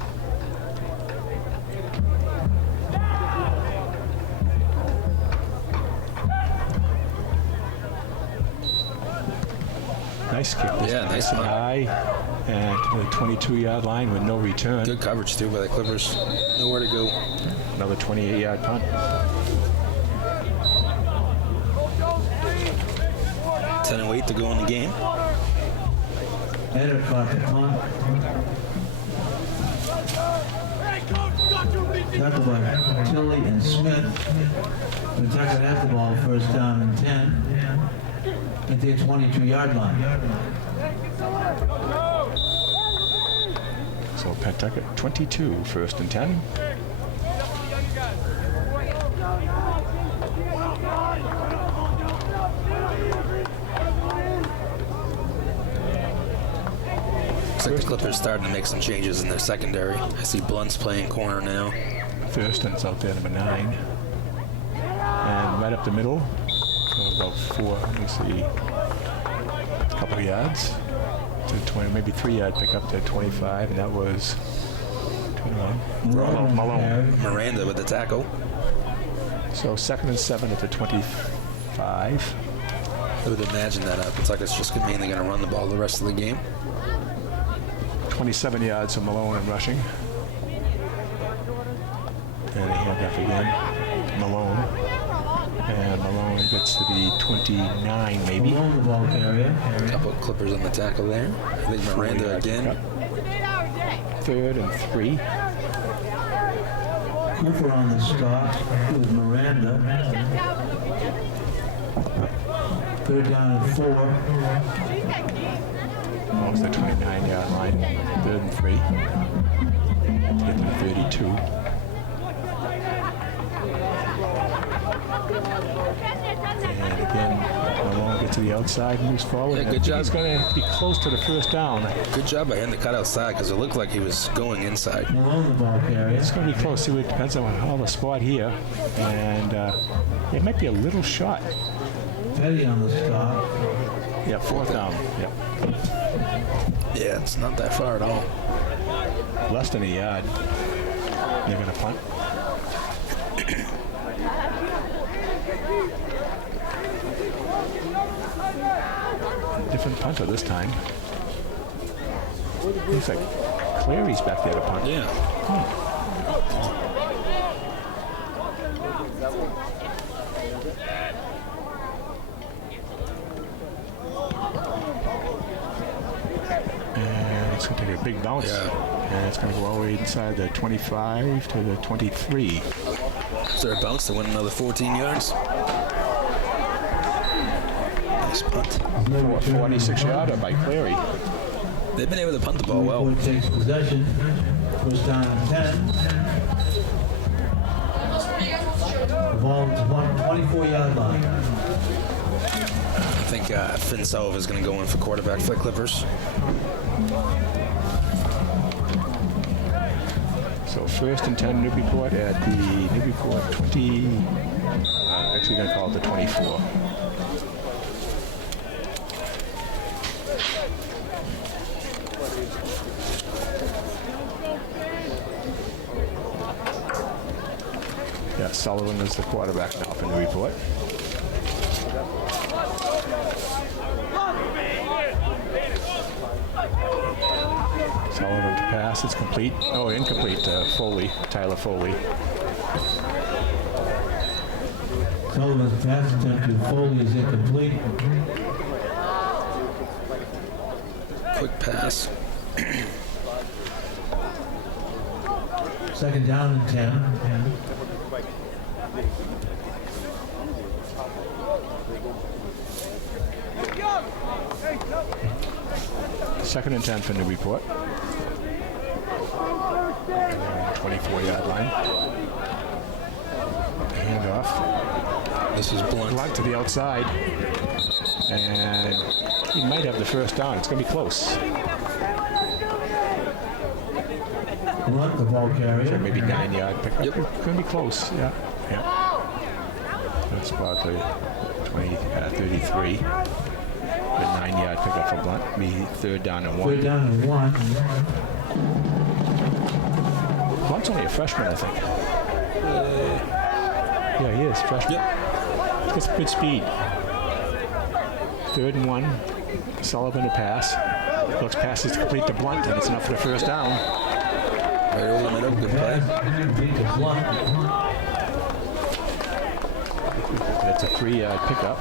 Nice kick. Yeah, nice and one. high, and to the 22-yard line with no return. Good coverage, too, by the Clippers. Nowhere to go. Another 28-yard punt. 10-8 to go in the game. Header caught the punt. Tackled by Tilley and Smith. Pentucket has the ball, first down and 10. At their 22-yard line. So Pentucket 22, first and 10. Looks like the Clippers starting to make some changes in their secondary. I see Blunt's playing corner now. Thurston's out there, number 9. And right up the middle, so about 4, let me see, a couple of yards to 20, maybe 3-yard pickup to 25, and that was 21. Malone. Miranda with the tackle. So second and 7 at the 25. I would imagine that Pentucket's just mainly going to run the ball the rest of the game. 27 yards for Malone and rushing. And a handoff again. Malone. And Malone gets to the 29, maybe. Malone, the ball carrier. A couple of Clippers on the tackle there. I think Miranda 40-yard again. pickup. Third and 3. Cooper on the stop with Miranda. Third down and 4. Almost the 29-yard line. Third and 3. To get to the 32. And again, Malone gets to the outside, moves forward. Yeah, and I good think job. He's going to be close to the first down. Good job by him to cut outside because it looked like he was going inside. Malone, the ball carrier. It's going to be close. See, it depends on how the spot here. And it might be a little shot. Petty on the stop. Yeah, fourth down. Yeah. Yeah, it's not that far at all. Less than a yard. They're going to punt. Different punter this time. Looks like Cleary's back there to punt. Yeah. And it's going to take a big bounce. Yeah. And it's going to go all the way inside the 25 to the 23. After a bounce to win another 14 yards. Nice punt. 46-yarder by Cleary. They've been able to punt the ball well. Newburyport takes possession. First down and 10. The ball to 24-yard line. I think Finn Sullivan is going to go in for quarterback for the Clippers. So first and 10 Newburyport at the Newburyport 20, actually going to call it the 24. Sullivan is the quarterback now for Newburyport. Sullivan to pass. It's complete. Oh, incomplete. Foley. Tyler Foley. Sullivan's pass attempt to Foley is incomplete. Quick pass. Second down and 10. Second and 10 for Newburyport. 24-yard line. Handoff. This is Blunt. Blunt to the outside. And he might have the first down. It's going to be close. Blunt, the ball carrier. Maybe 9-yard pickup. Yep. It's going to be close. Yeah. That's about the 33. The 9-yard pickup for Blunt. Be third down and 1. Third down and 1. Blunt's only a freshman, I think. Yeah, he is. Freshman. Yep. It's good speed. Third and 1. Sullivan to pass. Looks passes to complete to Blunt, and it's enough for the first down. Right over the middle. Good play. Complete to Blunt. That's a 3-yard pickup.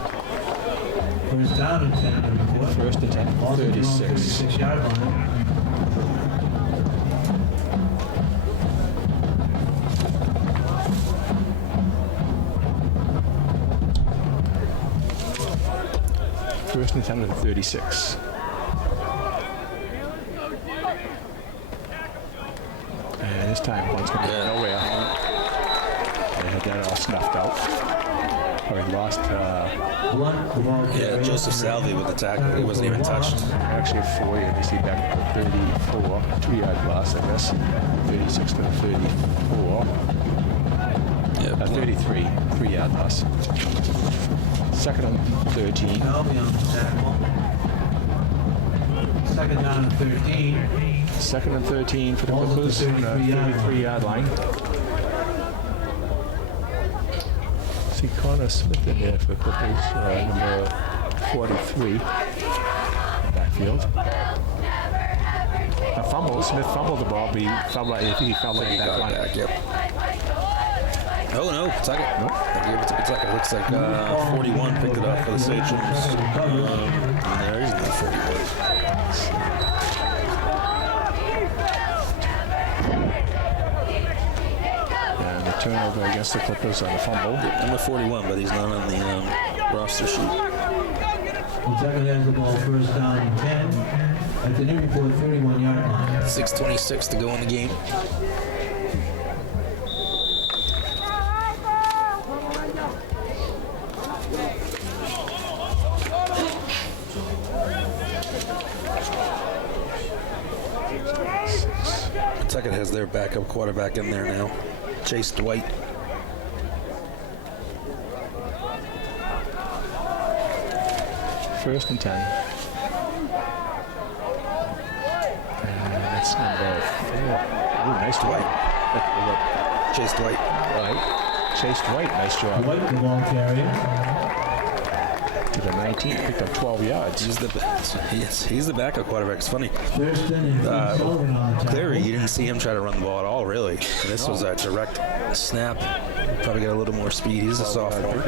First down and 10. First and 10, 36. 36-yard line. First and 10 to the 36. And this time, Blunt's going to go nowhere. They had that all snuffed out. Probably lost. Blunt, the ball carrier. Yeah, Joseph Salvi with the tackle. He wasn't even touched. Actually, 4. You see back to 34. 2-yard loss, I guess. 36 to 34. Yeah, Blunt. 33. 3-yard loss. Second and 13. Now be on the tackle. Second down and 13. Second and 13 for the Ball's at the Clippers on the 33-yard line. See Connor Smith in there for the Clippers, number 43, backfield. A fumble. Smith fumbled the ball, but I think he fumbled it back line. Back, yep. Oh no, Pentucket. Nope. I gave it to Pentucket. Looks like 41 picked it up for the Sachems. There he's not 41. And the turnover against the Clippers on the fumble. Number 41, but he's not on the roster sheet. Pentucket has the ball first down and 10 at the Newburyport 31-yard line. 6:26 to go in the game. Pentucket has their backup quarterback in there now, Chase Dwight. First and 10. And that's number 4. Ooh, nice Dwight. Chase Dwight. Right. Chase Dwight, nice job. Dwight, the ball carrier. To the 19, picked up 12 yards. He's the backup quarterback. It's funny. Thurston and Sullivan on the tackle. Cleary, you didn't see him try to run the ball at all, really. And this was a direct snap. Probably got a little more speed. He's a sophomore.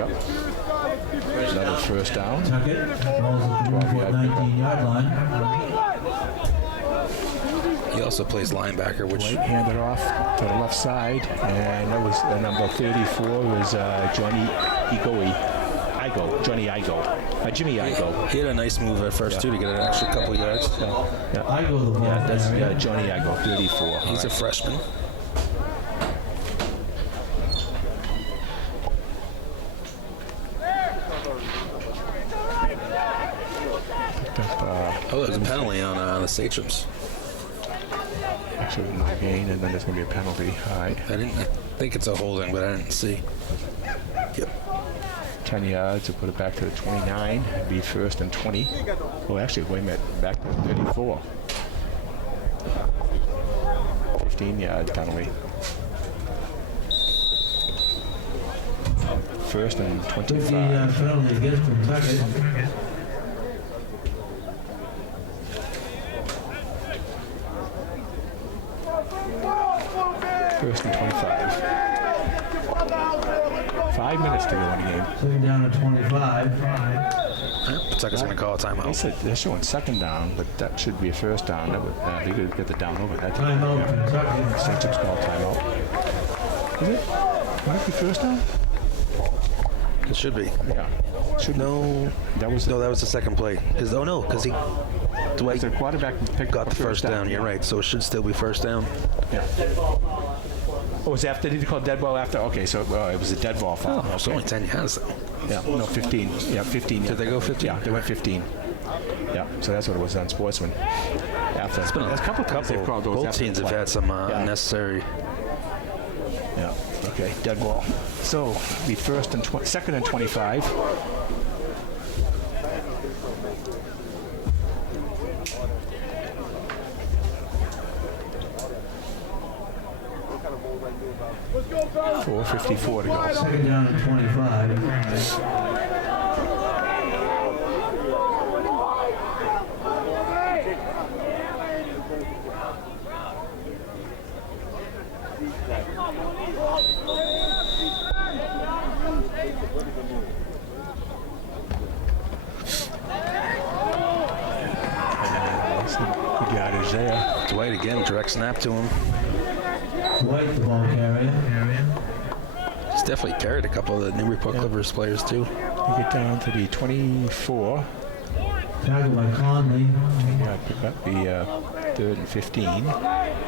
Another first down. Pentucket, ball's at the Newburyport 19-yard line. He also plays linebacker, which White handed off to the left side, and that was number 34 was Johnny Jimmy Igo. he had a nice move at first too to get an extra couple yards. I go the ball That's carrier. Johnny Igo, 34. He's a freshman. Oh, there's a penalty on the Sachems. Actually, no gain, and then there's going to be a penalty. All right. I think it's a holding, but I didn't see. Yep. 10 yards to put it back to the 29. It'd be first and 20. Oh, actually, wait a minute. Back to 34. 15-yard penalty. first and 50 25. penalty against Pentucket. First and 25. 5 minutes to go in the game. Second down at 25. Pentucket's going to call a They timeout. said they're showing second down, but that should be a first down. That would be good to get the down over that. Timeout Pentucket. St. Chip's call timeout. Is it? Might it be first down? It should be. Yeah. Should No, That was no, that was the second play. Because he Dwight the quarterback picked got up the first down. You're yeah. right, so it should still be first down. Yeah. Oh, was after? Did you call dead ball after? Okay, so it was a dead ball foul. Oh, it's only 10 yards though. Yeah, no, 15. Yeah, 15. Did they go 15? Yeah, they went 15. Yeah, so that's what it was on Sportsman. After It's been there's a couple times they've called those. Both after teams the have play. had some Yeah. unnecessary. Yeah. Okay, dead ball. So the second and 25. Let's go, fellas. 4:54 to go. Second down at 25. Good yardage there. Dwight again, direct snap to him. Dwight, the ball carrier. He's definitely carried a couple of the Newburyport Clippers players too. We get down to the 24. Tackled by Conley. Yeah, pick up the third and 15.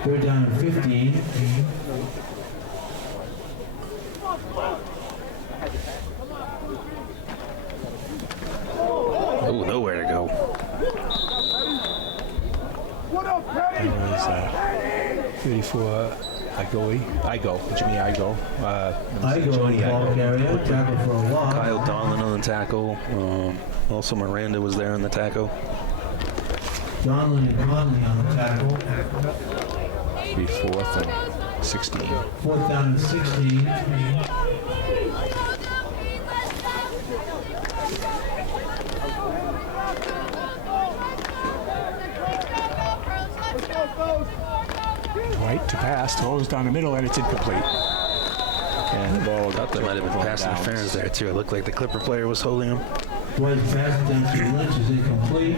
Third down at 15. Oh, nowhere to go. What up, Petty? It was 34. Igo. Jimmy Igo. Igo, Johnny the ball carrier. Tackled for a loss. Kyle Donlin on the tackle. Also Miranda was there on the tackle. Donlin and Conley on the tackle. Be fourth and 16. Fourth down at 16. White to pass, throws down the middle, and it's incomplete. And the ball Thought there might have been pass interference there too. It looked like the Clipper player was holding him. Dwight's pass attempt to Lynch is incomplete.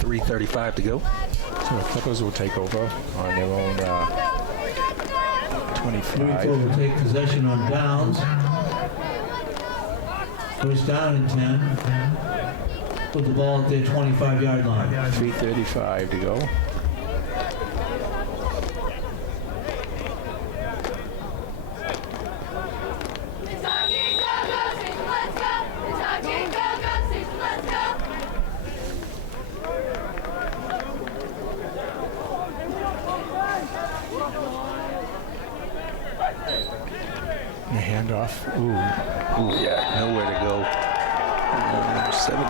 3:35 to go. So the Clippers will take over on their own 25. Newburyport will take possession on downs. First down and 10. Put the ball at their 25-yard line. 3:35 to go. The handoff. Ooh. Ooh, yeah, nowhere to go. 70.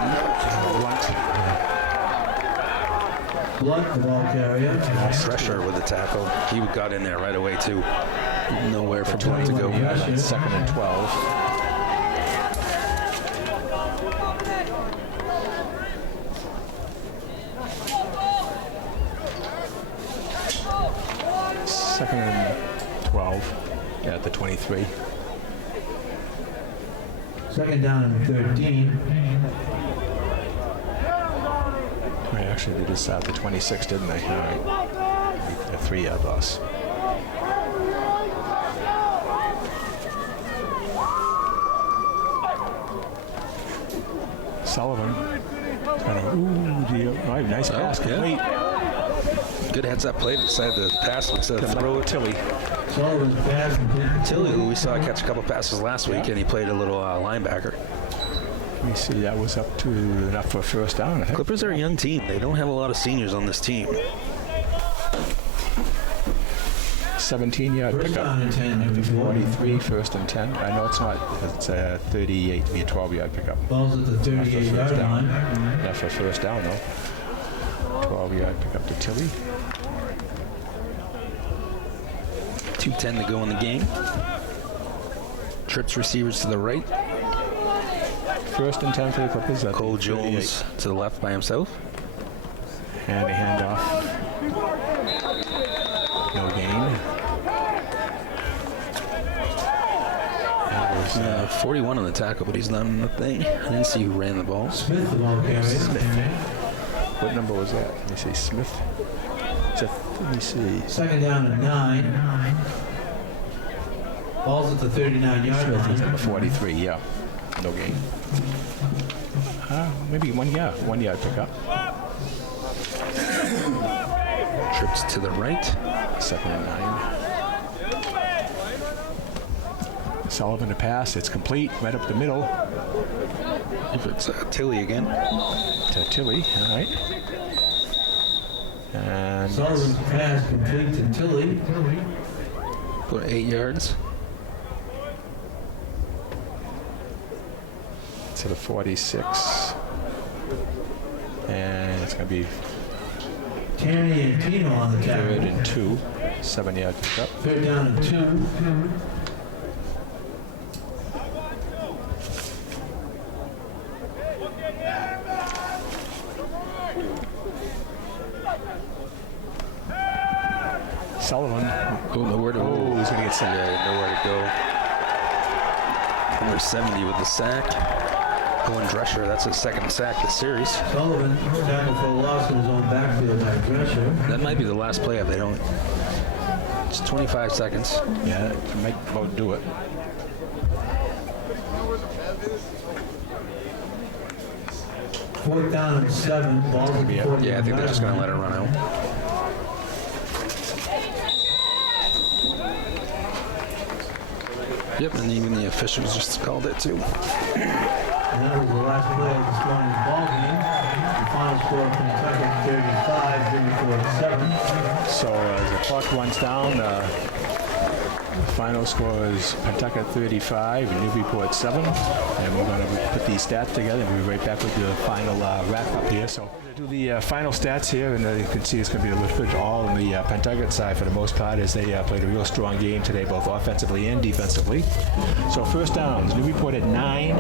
Blunt, the ball carrier. Pressure with the tackle. He got in there right away too. Nowhere for Blunt to go. Yeah. Second and 12. Second and 12. Yeah, at the 23. Second down and 13. Right, actually, they just at the 26, didn't they? All right. A 3-yard loss. Sullivan. Nice pass. yeah. Complete. Good heads up play. Decided to pass instead of throw it. Tilly. Sullivan's pass intended. Tilly, who we saw catch a couple passes last week, and he played a little linebacker. Let me see, that was up to enough for a first down, I think. Clippers are a young team. They don't have a lot of seniors on this team. 17-yard First pickup. down and 10. At the Newburyport. 43, first and 10. I know it's not. It's 38 to be a 12-yard pickup. Ball's at the 38-yard line. That's for first down, though. 12-yard pickup to Tilly. 2:10 to go in the game. Trips receivers to the right. First and 10 for the Clippers. Cole Jones to the left by himself. And a handoff. No gain. That was 41 on the tackle, but he's not in the thing. I didn't see who ran the ball. Smith, the ball carrier. what number was that? Let me see. Smith. Let me see. Second down and 9. Ball's at the 39-yard Smith is line. number 43. Yeah. No gain. Maybe 1 yard. 1 yard pickup. Trips to the right. Second and 9. Sullivan to pass. It's complete. Right up the middle. If it's Tilly again. To Tilly. All right. And Sullivan's pass complete to Tilly. Put 8 yards. to the 46. And it's going to be Tierney and Pino on the tackle. 3rd and 2. 7-yard pickup. 3rd down and 2. Sullivan. Oh, nowhere to Oh, he's going to get sacked. Yeah, nowhere to go. Number 70 with the sack. Owen Drescher, that's his second sack this series. Sullivan tackled for a loss in his own backfield by Drescher. That might be the last play if they don't. It's 25 seconds. Yeah, that might about do it. Fourth down and 7. Ball's at the 40. Yeah, I think they're just going to let it run out. Yep, and even the officials just called it too. And that was the last play of this morning's ball game. The final score from Pentucket 35, 7. So as the clock runs down, the final score is Pentucket 35 and Newburyport 7. And we're going to put these stats together and we'll be right back with the final wrap up here. So we're going to do the final stats here, and you can see it's going to be a little bit all on the Pentucket side for the most part, as they played a real strong game today, both offensively and defensively. So first downs, Newburyport at 9,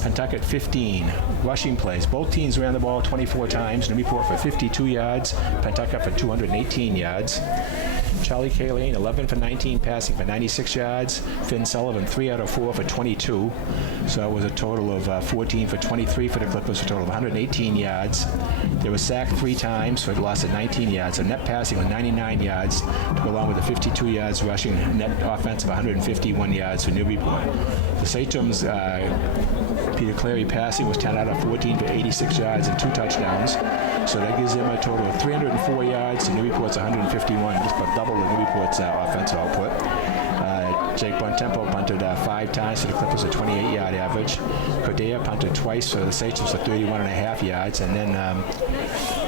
Pentucket 15. Rushing plays, both teams ran the ball 24 times. Newburyport for 52 yards, Pentucket for 218 yards. Charlie Kaline, 11 for 19, passing for 96 yards. Finn Sullivan, 3 out of 4 for 22. So it was a total of 14 for 23 for the Clippers, for a total of 118 yards. They were sacked 3 times for a loss of 19 yards. So net passing was 99 yards to go along with the 52 yards rushing. Net offense of 151 yards for Newburyport. The Sachems, Peter Clary passing was 10 out of 14 for 86 yards and 2 touchdowns. So that gives them a total of 304 yards, and Newburyport's 151, just about double the Newburyport's offensive output. Jake Bontempo punted 5 times for the Clippers, a 28-yard average. Cordea punted twice for the Sachems for 31.5 yards, and then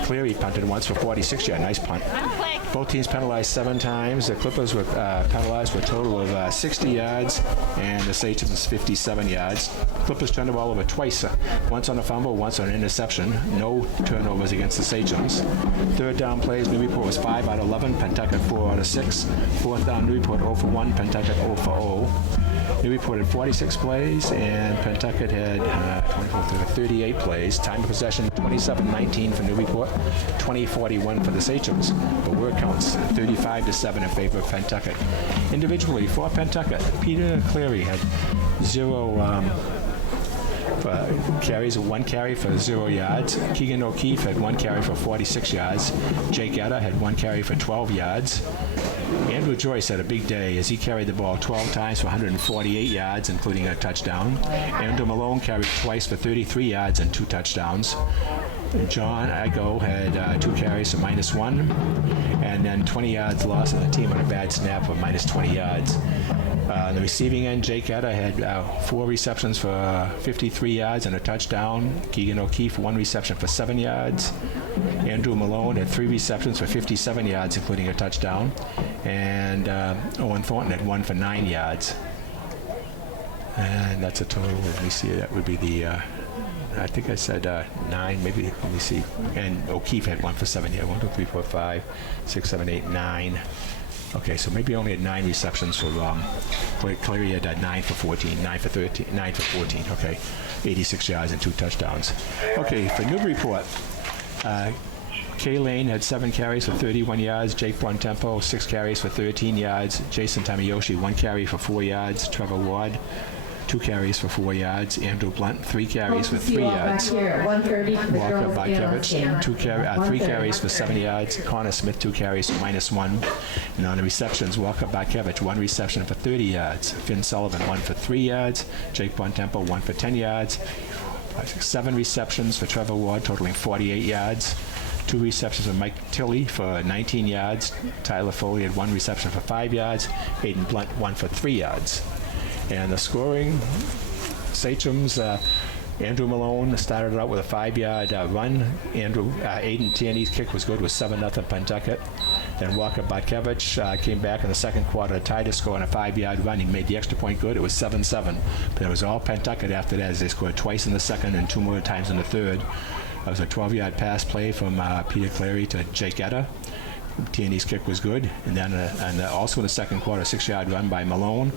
Cleary punted once for 46 yards. Nice punt. Both teams penalized 7 times. The Clippers were penalized for a total of 60 yards, and the Sachems 57 yards. Clippers turned the ball over twice, once on a fumble, once on an interception. No turnovers against the Sachems. Third down plays, Newburyport was 5 out of 11, Pentucket 4 out of 6. Fourth down, Newburyport 0 for 1, Pentucket 0 for 0. Newburyport had 46 plays, and Pentucket had 38 plays. Time of possession, 27-19 for Newburyport, 20-41 for the Sachems. But word counts, 35-7 in favor of Pentucket. Individually, for Pentucket, Peter Clary had 0 carries, 1 carry for 0 yards. Keegan O'Keefe had 1 carry for 46 yards. Jake Etta had 1 carry for 12 yards. Andrew Joyce had a big day as he carried the ball 12 times for 148 yards, including a touchdown. Andrew Malone carried twice for 33 yards and 2 touchdowns. John Igo had 2 carries for -1, and then 20 yards lost on the team on a bad snap for -20 yards. On the receiving end, Jake Etta had 4 receptions for 53 yards and a touchdown. Keegan O'Keefe, 1 reception for 7 yards. Andrew Malone had 3 receptions for 57 yards, including a touchdown. And Owen Thornton had 1 for 9 yards. And that's a total, let me see, that would be the, I think I said 9, maybe, let me see. And O'Keefe had 1 for 7 yards. 1, 2, 3, 4, 5, 6, 7, 8, 9. Okay, so maybe only had 9 receptions for Cleary had 9 for 14, 9 for 13, 9 for 14. Okay, 86 yards and 2 touchdowns. Okay, for Newburyport, Kay Lane had 7 carries for 31 yards. Jake Bontempo, 6 carries for 13 yards. Jason Tamayoshi, 1 carry for 4 yards. Trevor Ward, 2 carries for 4 yards. Andrew Blunt, 3 carries for 3 yards. Walker Barkevich, 3 carries for 7 yards. Connor Smith, 2 carries for -1. And on the receptions, Walker Barkevich, 1 reception for 30 yards. Finn Sullivan, 1 for 3 yards. Jake Bontempo, 1 for 10 yards. 7 receptions for Trevor Ward, totaling 48 yards. 2 receptions for Mike Tilley for 19 yards. Tyler Foley had 1 reception for 5 yards. Aiden Blunt, 1 for 3 yards. And the scoring, Sachems, Andrew Malone started out with a 5-yard run. Aiden Tierney's kick was good with 7-0 Pentucket. Then Walker Barkevich came back in the second quarter to tie the score on a 5-yard run. He made the extra point good. It was 7-7. But it was all Pentucket after that, as they scored twice in the second and 2 more times in the third. That was a 12-yard pass play from Peter Cleary to Jake Etta. Tierney's kick was good. And then also in the second quarter, a 6-yard run by Malone.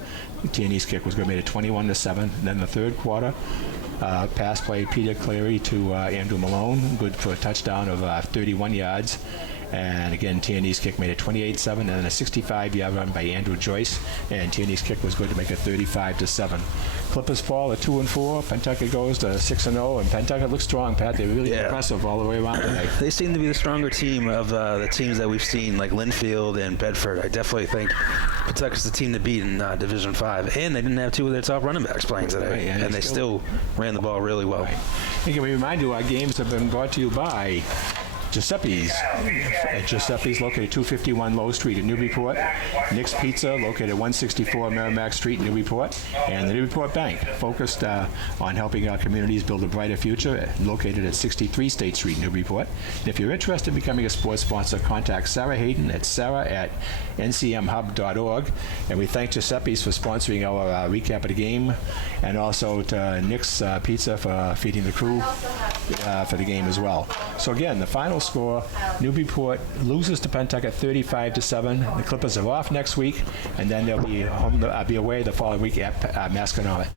Tierney's kick was good, made it 21-7. And then the third quarter, pass play Peter Cleary to Andrew Malone, good for a touchdown of 31 yards. And again, Tierney's kick made it 28-7, and then a 65-yard run by Andrew Joyce, and Tierney's kick was good to make it 35-7. Clippers fall at 2-4. Pentucket goes to 6-0, and Pentucket looks strong, Pat. They're really impressive all the way around today. They seem to be the stronger team of the teams that we've seen, like Linfield and Bedford. I definitely think Pentucket's the team to beat in Division 5, and they didn't have 2 of their top running backs playing today, Right, and they still ran the ball really well. Right. And can we remind you, our games have been brought to you by Giuseppe's. Giuseppe's located 251 Low Street in Newburyport. Nick's Pizza located 164 Merrimack Street in Newburyport. And the Newburyport Bank, focused on helping our communities build a brighter future, located at 63 State Street in Newburyport. And if you're interested in becoming a sports sponsor, contact Sarah Hayden at sarah@ncmhub.org. And we thank Giuseppe's for sponsoring our recap of the game, and also to Nick's Pizza for feeding the crew for the game as well. So again, the final score, Newburyport loses to Pentucket 35-7. The Clippers are off next week, and then they'll be away the following week at Masconomet.